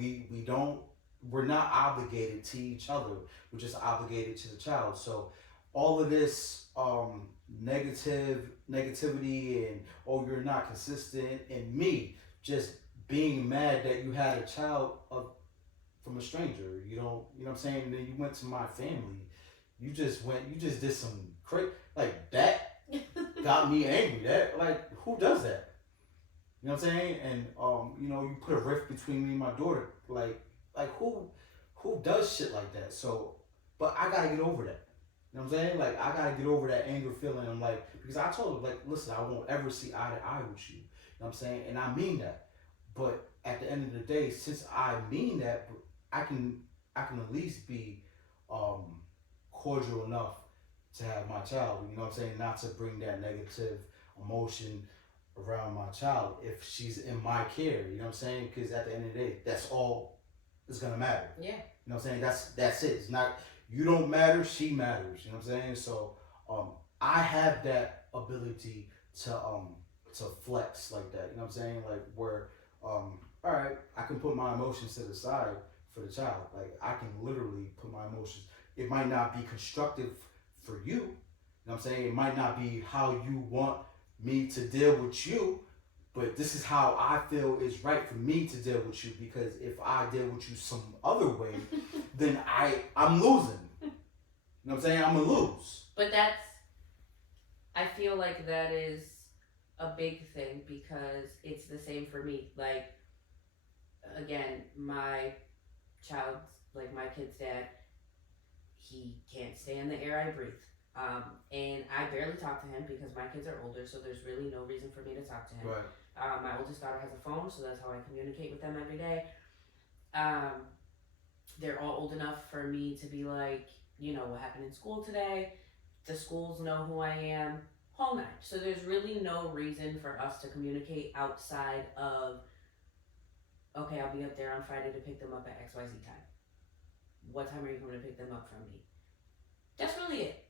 We're not obligated to each other. We're just obligated to the child. So all of this negativity and you're not consistent, and me just being mad that you had a child from a stranger, you know what I'm saying? And then you went to my family. You just did some crazy, like that got me angry. That, like, who does that? You know what I'm saying? And you put a rift between me and my daughter. Like who does shit like that? So, but I gotta get over that. You know what I'm saying? Like, I gotta get over that anger feeling. I'm like, because I told her, like, listen, I won't ever see eye to eye with you. You know what I'm saying? And I mean that. But at the end of the day, since I mean that, I can at least be cordial enough to have my child. You know what I'm saying? Not to bring that negative emotion around my child if she's in my care. You know what I'm saying? Because at the end of the day, that's all that's gonna matter. Yeah. You know what I'm saying? That's it. It's not. You don't matter, she matters. You know what I'm saying? So I have that ability to flex like that. You know what I'm saying? Like, where all right, I can put my emotions to the side for the child. Like, I can literally put my emotions. It might not be constructive for you. You know what I'm saying? It might not be how you want me to deal with you, but this is how I feel is right for me to deal with you, because if I deal with you some other way, then I'm losing. You know what I'm saying? I'm going to lose. But I feel like that is a big thing because it's the same for me. Like, again, my kid's dad, he can't stand the air I breathe. And I barely talk to him because my kids are older, so there's really no reason for me to talk to him. Right. My oldest daughter has a phone, so that's how I communicate with them every day. They're all old enough for me to be like, what happened in school today? The schools know who I am, whole nine. So there's really no reason for us to communicate outside of, okay, I'll be up there on Friday to pick them up at XYZ time. What time are you coming to pick them up from me? That's really it.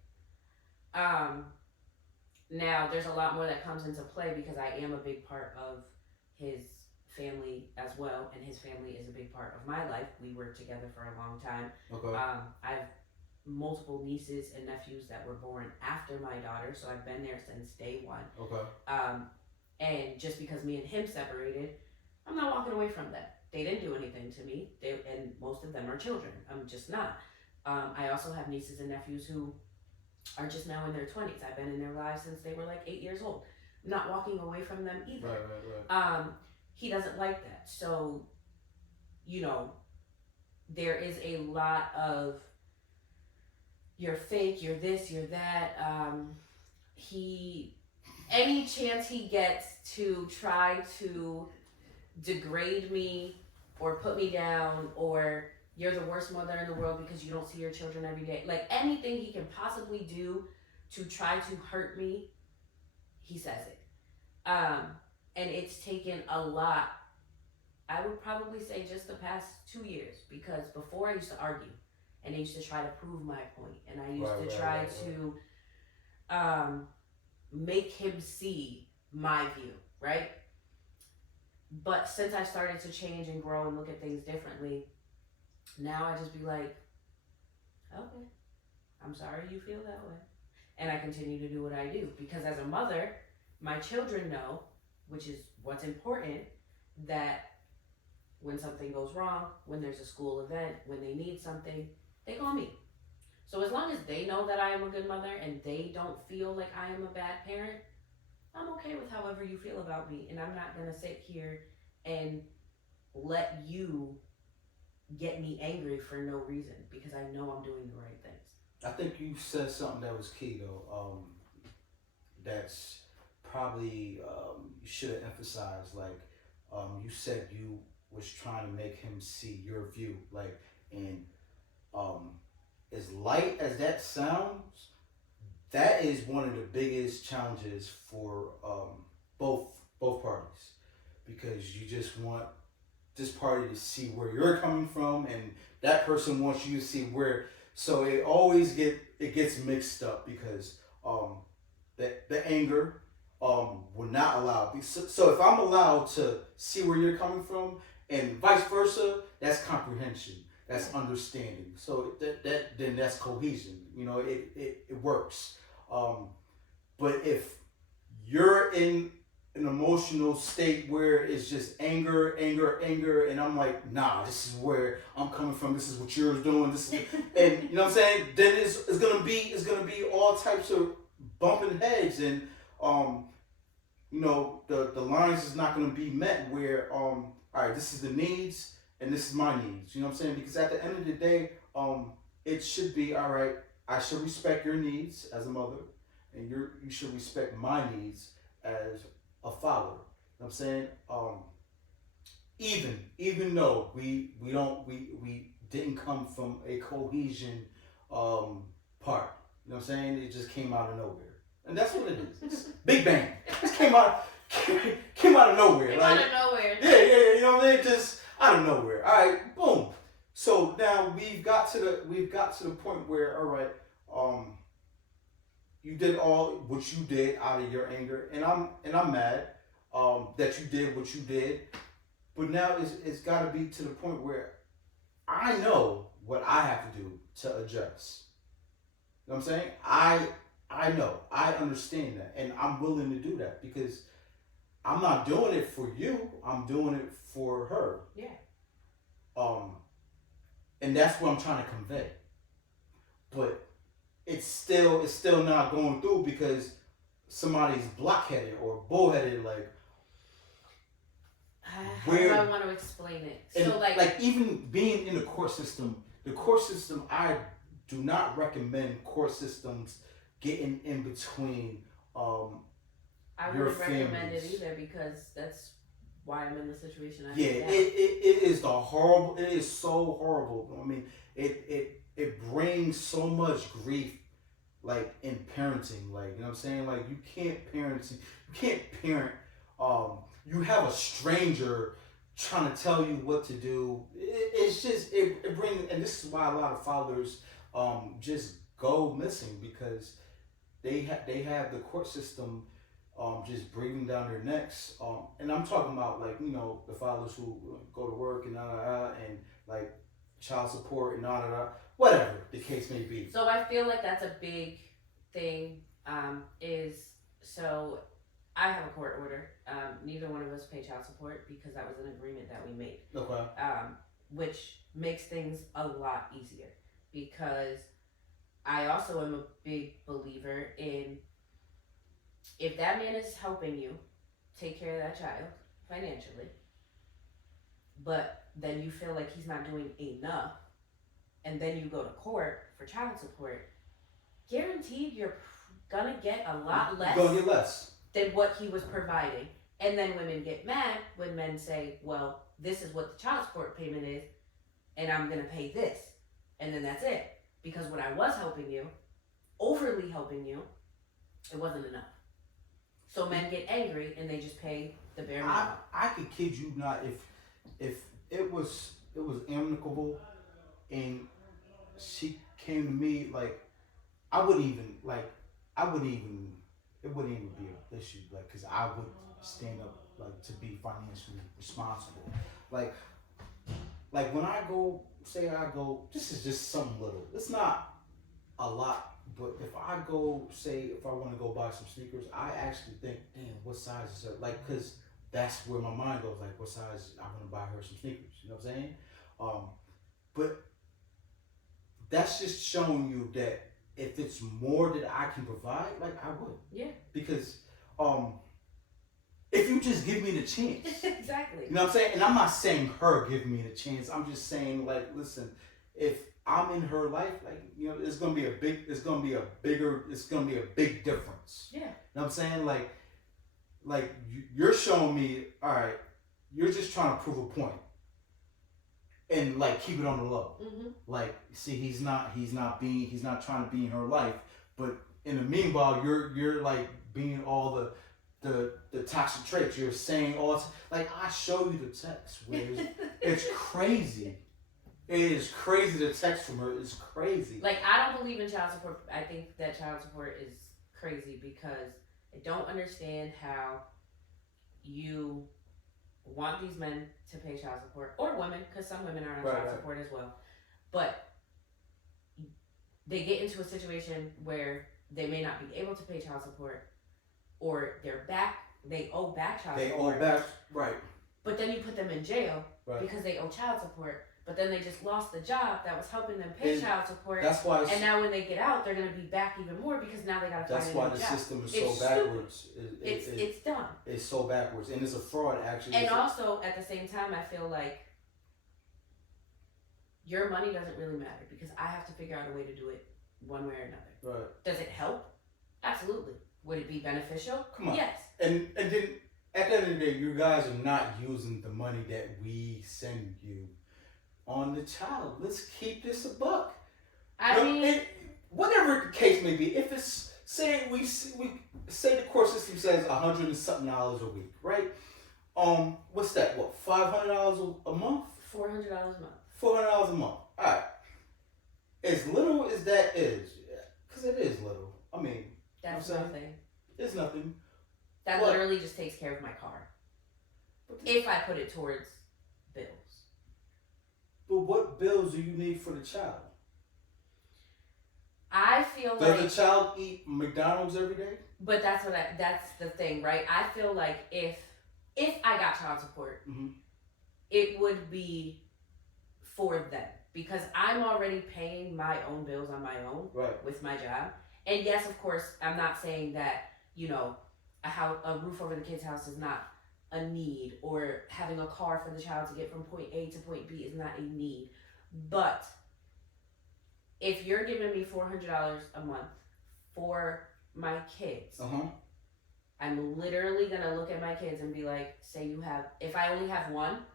Now there's a lot more that comes into play because I am a big part of his family as well, and his family is a big part of my life. We were together for a long time. Okay. I've multiple nieces and nephews that were born after my daughter, so I've been there since day one. Okay. And just because me and him separated, I'm not walking away from them. They didn't do anything to me. And most of them are children. I'm just not. I also have nieces and nephews who are just now in their 20s. I've been in their lives since they were like 8 years old. I'm not walking away from them either. Right. He doesn't like that. So, there is a lot of you're fake, you're this, you're that. Any chance he gets to try to degrade me or put me down, or you're the worst mother in the world because you don't see your children every day. Like, anything he can possibly do to try to hurt me, he says it. And it's taken a lot, I would probably say just the past 2 years, because before I used to argue and I used to try to prove my point, and I used to try to make him see my view, right? But since I started to change and grow and look at things differently, now I just be like, Okay, I'm sorry you feel that way. And I continue to do what I do because as a mother, my children know, which is what's important, that when something goes wrong, when there's a school event, when they need something, they call me. So as long as they know that I am a good mother and they don't feel like I am a bad parent, I'm okay with however you feel about me. And I'm not going to sit here and let you get me angry for no reason because I know I'm doing the right things. I think you said something that was key though. That's probably you should have emphasized. Like you said, you was trying to make him see your view. Like, and as light as that sounds, that is one of the biggest challenges for both parties, because you just want this party to see where you're coming from, and that person wants you to see where. So it gets mixed up because the anger will not allow. So if I'm allowed to see where you're coming from, and vice versa, that's comprehension. That's understanding. So then that's cohesion. You know, it works. But if you're in an emotional state where it's just anger, and I'm like, nah, this is where I'm coming from. This is what you're doing. This is, and you know what I'm saying. Then it's gonna be all types of bumping heads, and you know, the lines is not gonna be met. Where all right, this is the needs, and this is my needs. You know what I'm saying? Because at the end of the day, it should be all right. I should respect your needs as a mother, and you should respect my needs as a father. You know what I'm saying? Even though we didn't come from a cohesion part. You know what I'm saying? It just came out of nowhere. And that's what it is. It's Big Bang. It just came out of nowhere. Came like, out of nowhere. Yeah, you know what I'm saying? Just out of nowhere. All right, boom. So now we've got to the point where, all right, you did all what you did out of your anger, and I'm mad that you did what you did. But now it's got to be to the point where I know what I have to do to adjust. You know what I'm saying? I know, I understand that, and I'm willing to do that because I'm not doing it for you. I'm doing it for her. Yeah. And that's what I'm trying to convey. But it's still not going through because somebody's blockheaded or bullheaded. Like, how do I want to explain it? So like even being in the court system, I do not recommend court systems getting in between. I wouldn't recommend it either because that's why I'm in the situation I'm in now. It is horrible. It is so horrible. I mean, it brings so much grief, like in parenting. Like, you know what I'm saying? Like, you can't parent. You have a stranger trying to tell you what to do. It's just it brings, and this is why a lot of fathers just go missing because they have the court system just breathing down their necks. And I'm talking about, like, you know, the fathers who go to work and and like child support and whatever the case may be. So I feel like that's a big thing. So I have a court order. Neither one of us pay child support because that was an agreement that we made. Okay. Which makes things a lot easier because I also am a big believer in, if that man is helping you take care of that child financially, but then you feel like he's not doing enough, and then you go to court for child support, guaranteed you're gonna get a lot less. You're gonna get less than what he was providing. And then women get mad when men say, well, this is what the child support payment is, and I'm gonna pay this. And then that's it. Because when I was helping you, overly helping you, it wasn't enough. So men get angry and they just pay the bare minimum. I could kid you not, if it was amicable and she came to me, like, it wouldn't even be an issue, like, because I would stand up, like, to be financially responsible. Like like when I go, say I go, this is just something little. It's not a lot, but if I go, say if I want to go buy some sneakers, I actually think, damn, what size is it? Like, cause that's where my mind goes. Like, what size I want to buy her some sneakers? You know what I'm saying? But that's just showing you that if it's more that I can provide, like I would. Yeah. Because if you just give me the chance. Exactly. You know what I'm saying? And I'm not saying her give me the chance. I'm just saying, like, listen, if I'm in her life, like, you know, it's gonna be a big difference. Yeah. You know what I'm saying? Like you're showing me, all right, you're just trying to prove a point. And like keep it on the low. Mm-hmm. Like, see, he's not trying to be in her life, but in the meanwhile, you're like being all the toxic traits. You're saying all, like, I show you the text where it's crazy. It is crazy. The text from her is crazy. Like, I don't believe in child support. I think that child support is crazy because I don't understand how you want these men to pay child support, or women, because some women are on child support as well. But they get into a situation where they may not be able to pay child support, or they owe back child support. They owe back, right. But then you put them in jail because they owe child support. But then they just lost the job that was helping them pay child support. That's why. And now when they get out, they're going to be back even more because now they got to find a new job. That's why the system is so backwards. It's dumb. It's so backwards, and it's a fraud actually. And also at the same time, I feel like your money doesn't really matter because I have to figure out a way to do it one way or another. Right. Does it help? Absolutely. Would it be beneficial? Come on. Yes. And then at the end of the day, you guys are not using the money that we send you on the child. Let's keep this a buck. I mean, whatever the case may be, if it's say we say the court system says $100 and something a week, right? What's that? What, $500 a month? $400 a month. $400 a month. All right. As little as that is, because it is little. I mean, that's you know nothing. It's nothing. That literally just takes care of my car. If I put it towards bills. But what bills do you need for the child? I feel Does the child eat McDonald's every day? But that's the thing, right? I feel like if I got child support, it would be for them because I'm already paying my own bills on my own with my job. And yes, of course, I'm not saying that, you know, a roof over the kid's house is not a need, or having a car for the child to get from point A to point B is not a need. But if you're giving me $400 a month for my kids, I'm literally gonna look at my kids and be like, if I only have one,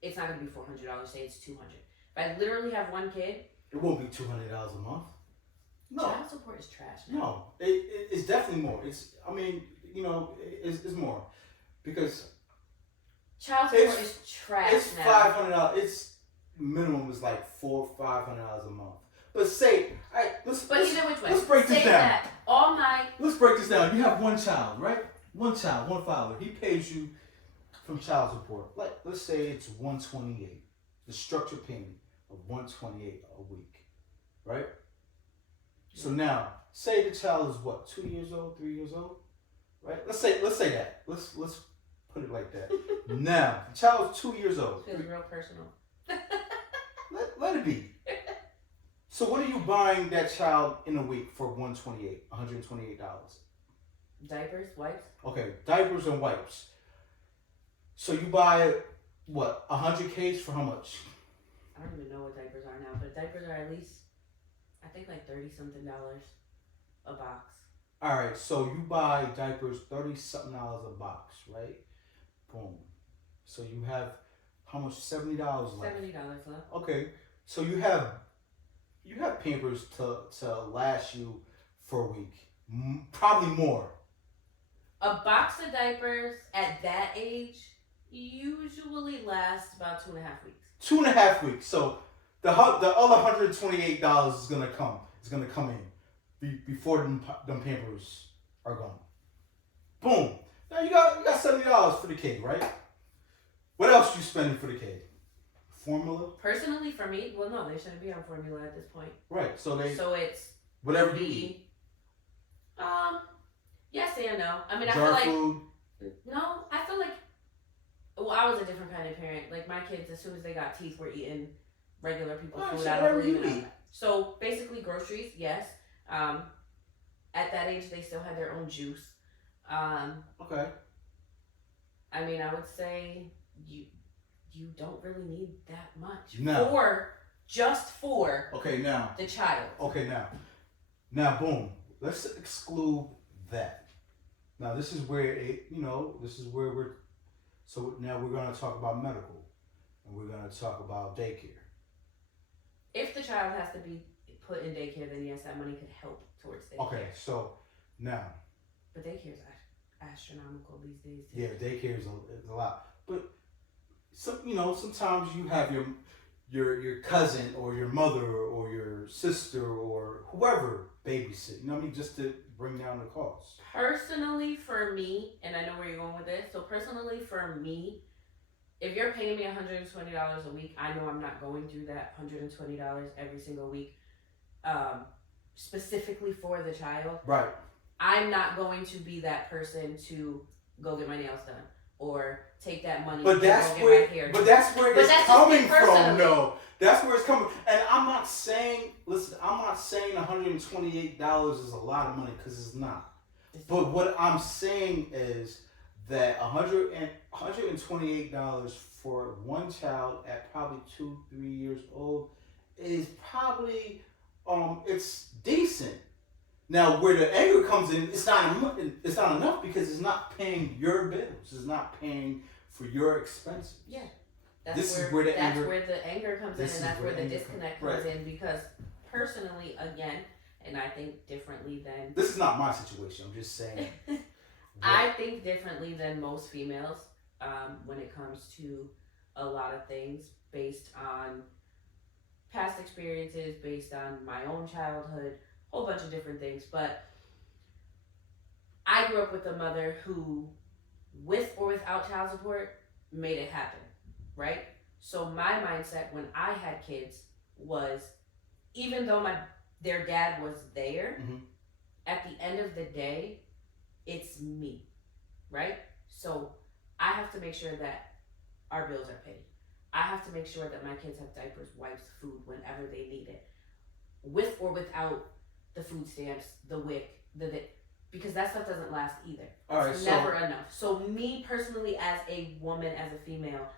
it's not gonna be $400. Say it's $200. If I literally have one kid, it won't be $200 a month. No, child support is trash now. No, it's definitely more. It's more because child support is trash. It's $500. It's minimum is like $500 a month. But say, either which way, let's break this down. That all my. Let's break this down. You have one child, right? One child, one father. He pays you from child support. Let's say it's $128. The structured payment of $128 a week, right? So now, say the child is what, 2 years old, 3 years old, right? Let's say that. Let's put it like that. Now, the child's 2 years old. Feels real personal. Let it be. So what are you buying that child in a week for $128? Diapers, wipes. Okay, diapers and wipes. So you buy what, 100 Ks for how much? I don't even know what diapers are now, but diapers are at least, I think, like $30-something a box. All right, so you buy diapers $30-something a box, right? Boom. So you have how much? $70 left. $70 left. Okay, so you have Pampers to last you for a week, probably more. A box of diapers at that age usually lasts about 2.5 weeks. 2.5 weeks. So the other $128 is gonna come. It's gonna come in before them Pampers are gone. Boom. Now you got $70 for the kid, right? What else you spending for the kid? formula? Personally, for me, well, no, they shouldn't be on formula at this point. Right. So it's whatever you eat. Yes and no. I mean, I Jar feel like food. no. I feel like I was a different kind of parent. Like my kids, as soon as they got teeth, were eating regular people's Alright, food. so I don't whatever believe you in eat. that. So basically, groceries, yes. At that age, they still had their own juice. Okay. I mean, I would say you don't really need that much No. just for Okay, now. the child. Okay, now, boom. Let's exclude that. Now, this is where so now we're going to talk about medical, and we're going to talk about daycare. If the child has to be put in daycare, then yes, that money could help towards daycare. Okay, so now. But daycare is astronomical these days. Too. Yeah, daycare is a lot, but sometimes you have your cousin or your mother or your sister or whoever babysit. You know what I mean, just to bring down the cost. Personally, for me, and I know where you're going with this. So personally, for me, if you're paying me $120 a week, I know I'm not going through that $120 every single week, specifically for the child. Right. I'm not going to be that person to go get my nails done or take that money. But that's and go where. get my hair But done. that's where it's that's coming just me personally. from. No, that's where it's coming. And I'm not saying. Listen, I'm not saying $128 is a lot of money because it's not. But what I'm saying is that $128 for one child at probably 2-3 years old is probably it's decent. Now, where the anger comes in, it's not enough because it's not paying your bills. It's not paying for your expenses. Yeah. That's where the anger comes in, and that's where the disconnect comes in. Because personally, again, and I think differently than... This is not my situation. I'm just saying. I think differently than most females when it comes to a lot of things based on past experiences, based on my own childhood, a whole bunch of different things. But I grew up with a mother who, with or without child support, made it happen, right? So my mindset when I had kids was, even though their dad was there, at the end of the day, it's me, right? So I have to make sure that our bills are paid. I have to make sure that my kids have diapers, wipes, food whenever they need it, with or without the food stamps, the WIC, because that stuff doesn't last either. It's never enough. So me personally, as a woman, as a female,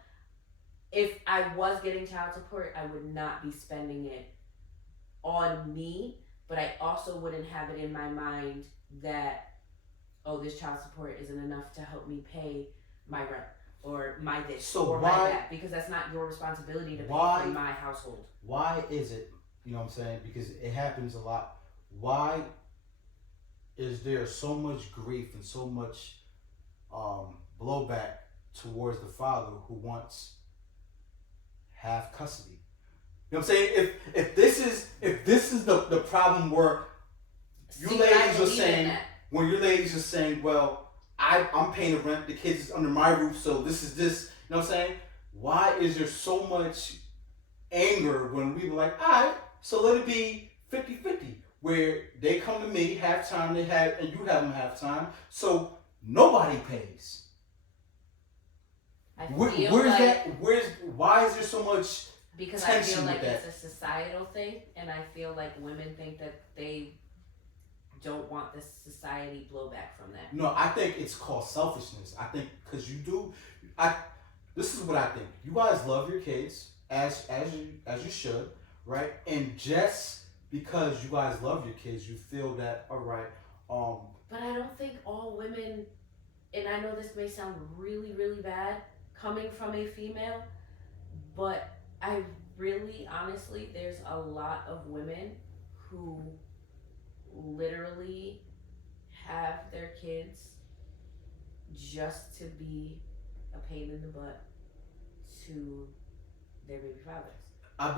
if I was getting child support, I would not be spending it on me, but I also wouldn't have it in my mind that, oh, this child support isn't enough to help me pay my rent or my this or my that, because that's not your responsibility to pay for my household. Why is it, you know what I'm saying, because it happens a lot, why is there so much grief and so much blowback towards the father who wants half custody? You know what I'm saying? If this is the problem where you ladies are saying, when your ladies are saying, well, I'm paying the rent, the kids is under my roof, so this is this, you know what I'm saying? Why is there so much anger when we were like, all right, so let it be 50-50, where they come to me halftime, and you have them halftime, so nobody pays. Why is there so much because I feel tension like with that? it's a societal thing, and I feel like women think that they don't want this society blowback from that. No, I think it's called selfishness. I think because you do, this is what I think. You guys love your kids as you should, right? And just because you guys love your kids, you feel that, all right. But I don't think all women, and I know this may sound really, really bad coming from a female, but I really, honestly, there's a lot of women who literally have their kids just to be a pain in the butt to their baby fathers. I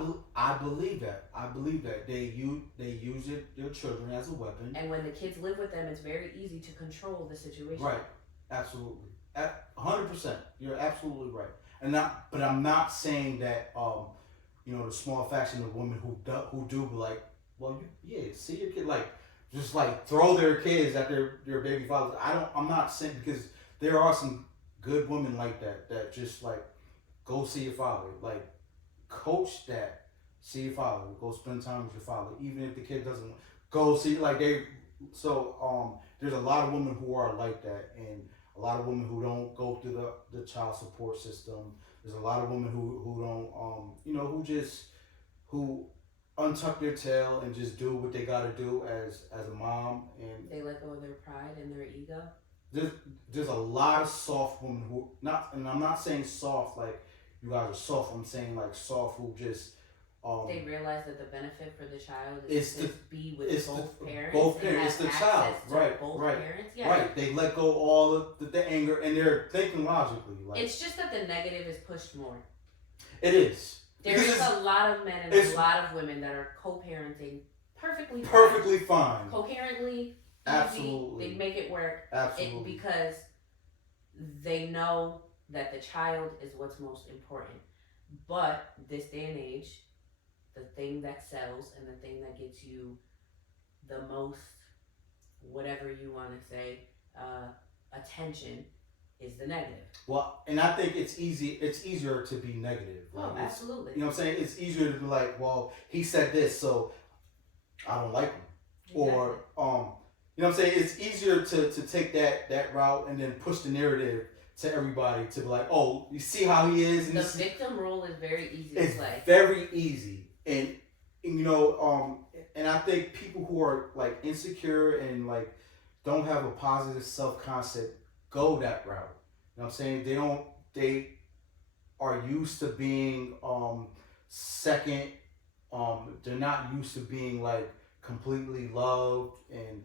believe that. I believe that they use their children as a weapon. And when the kids live with them, it's very easy to control the situation. Right. Absolutely, 100%. You're absolutely right. But I'm not saying that the small faction of women who do be like, well, see your kid, like just like throw their kids at their baby fathers. I'm not saying, because there are some good women like that just like go see your father, like coach that, see your father, go spend time with your father, even if the kid doesn't go see, like they. So there's a lot of women who are like that, and a lot of women who don't go through the child support system. There's a lot of women who don't who untuck their tail and just do what they gotta do as a mom, and they let go of their pride and their ego. There's a lot of soft women who and I'm not saying soft like you guys are soft. I'm saying like soft who just they realize that the benefit for the child is to be with both parents. Both parents, it's the child, right? Both right, parents, yeah. Right. They let go all of the anger, and they're thinking logically. Like, it's just that the negative is pushed more. It is. There's a lot of men and a lot of women that are co-parenting perfectly fine. Coherently, absolutely. Easy, they make it work. Absolutely. Because they know that the child is what's most important. But this day and age, the thing that sells and the thing that gets you the most, whatever you want to say, attention is the negative. Well, and I think it's easier to be negative. Right? Oh, absolutely. You know what I'm saying? It's easier to be like, well, he said this, so I don't like him. Exactly. Or, you know what I'm saying? It's easier to take that route and then push the narrative to everybody to be like, oh, you see how he is? And the victim role is very easy to play. It's very easy. And and I think people who are like insecure and like don't have a positive self-concept go that route. You know what I'm saying? They are used to being second. They're not used to being like completely loved, and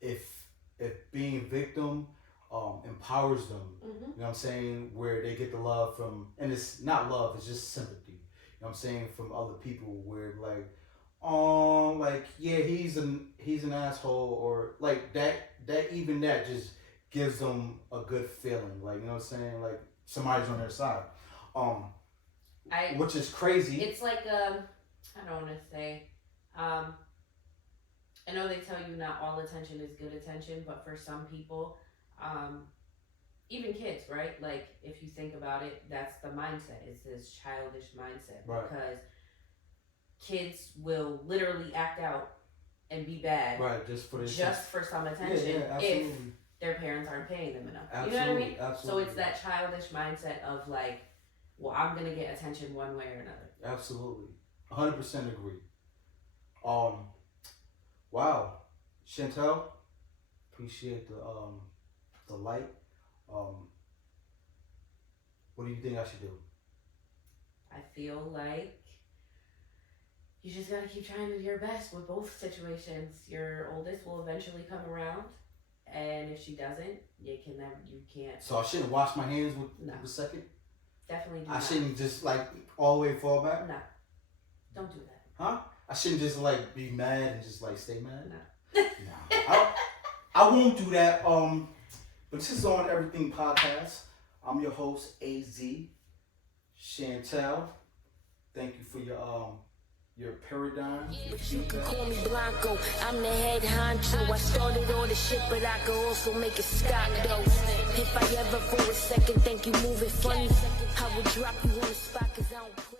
if being a victim empowers them, you know what I'm saying, where they get the love from, and it's not love, it's just sympathy, you know what I'm saying, from other people, where like he's an asshole, or like that just gives them a good feeling, like, you know what I'm saying, like somebody's on their side, which is crazy. It's like I don't want to say, I know they tell you not all attention is good attention, but for some people, even kids, right? Like, if you think about it, that's the mindset. It's this childish mindset. Right. Because kids will literally act out and be bad. Right, just for some attention. Yeah, if their parents aren't paying them enough. Absolutely, you know what I mean? Absolutely. So it's that childish mindset of like, well, I'm going to get attention one way or another. Absolutely. 100% agree. Wow. Chantel, appreciate the light. What do you think I should do? I feel like you just gotta keep trying to do your best with both situations. Your oldest will eventually come around, and if she doesn't, you can't. So I shouldn't wash my hands with the second? Definitely do I not. shouldn't just like all the way fall back? No. Don't do that. Huh? I shouldn't just like be mad and just like stay mad? No. No. I won't do that. But this is On Everything Podcast. I'm your host, AZ. Chantel, thank you for your paradigm. But you can call me Blanco, I'm the head honcho. I started all the shit, but I could also make it stop though. If I ever for a second think you moving funny, I would drop you on the spot 'cause I don't play.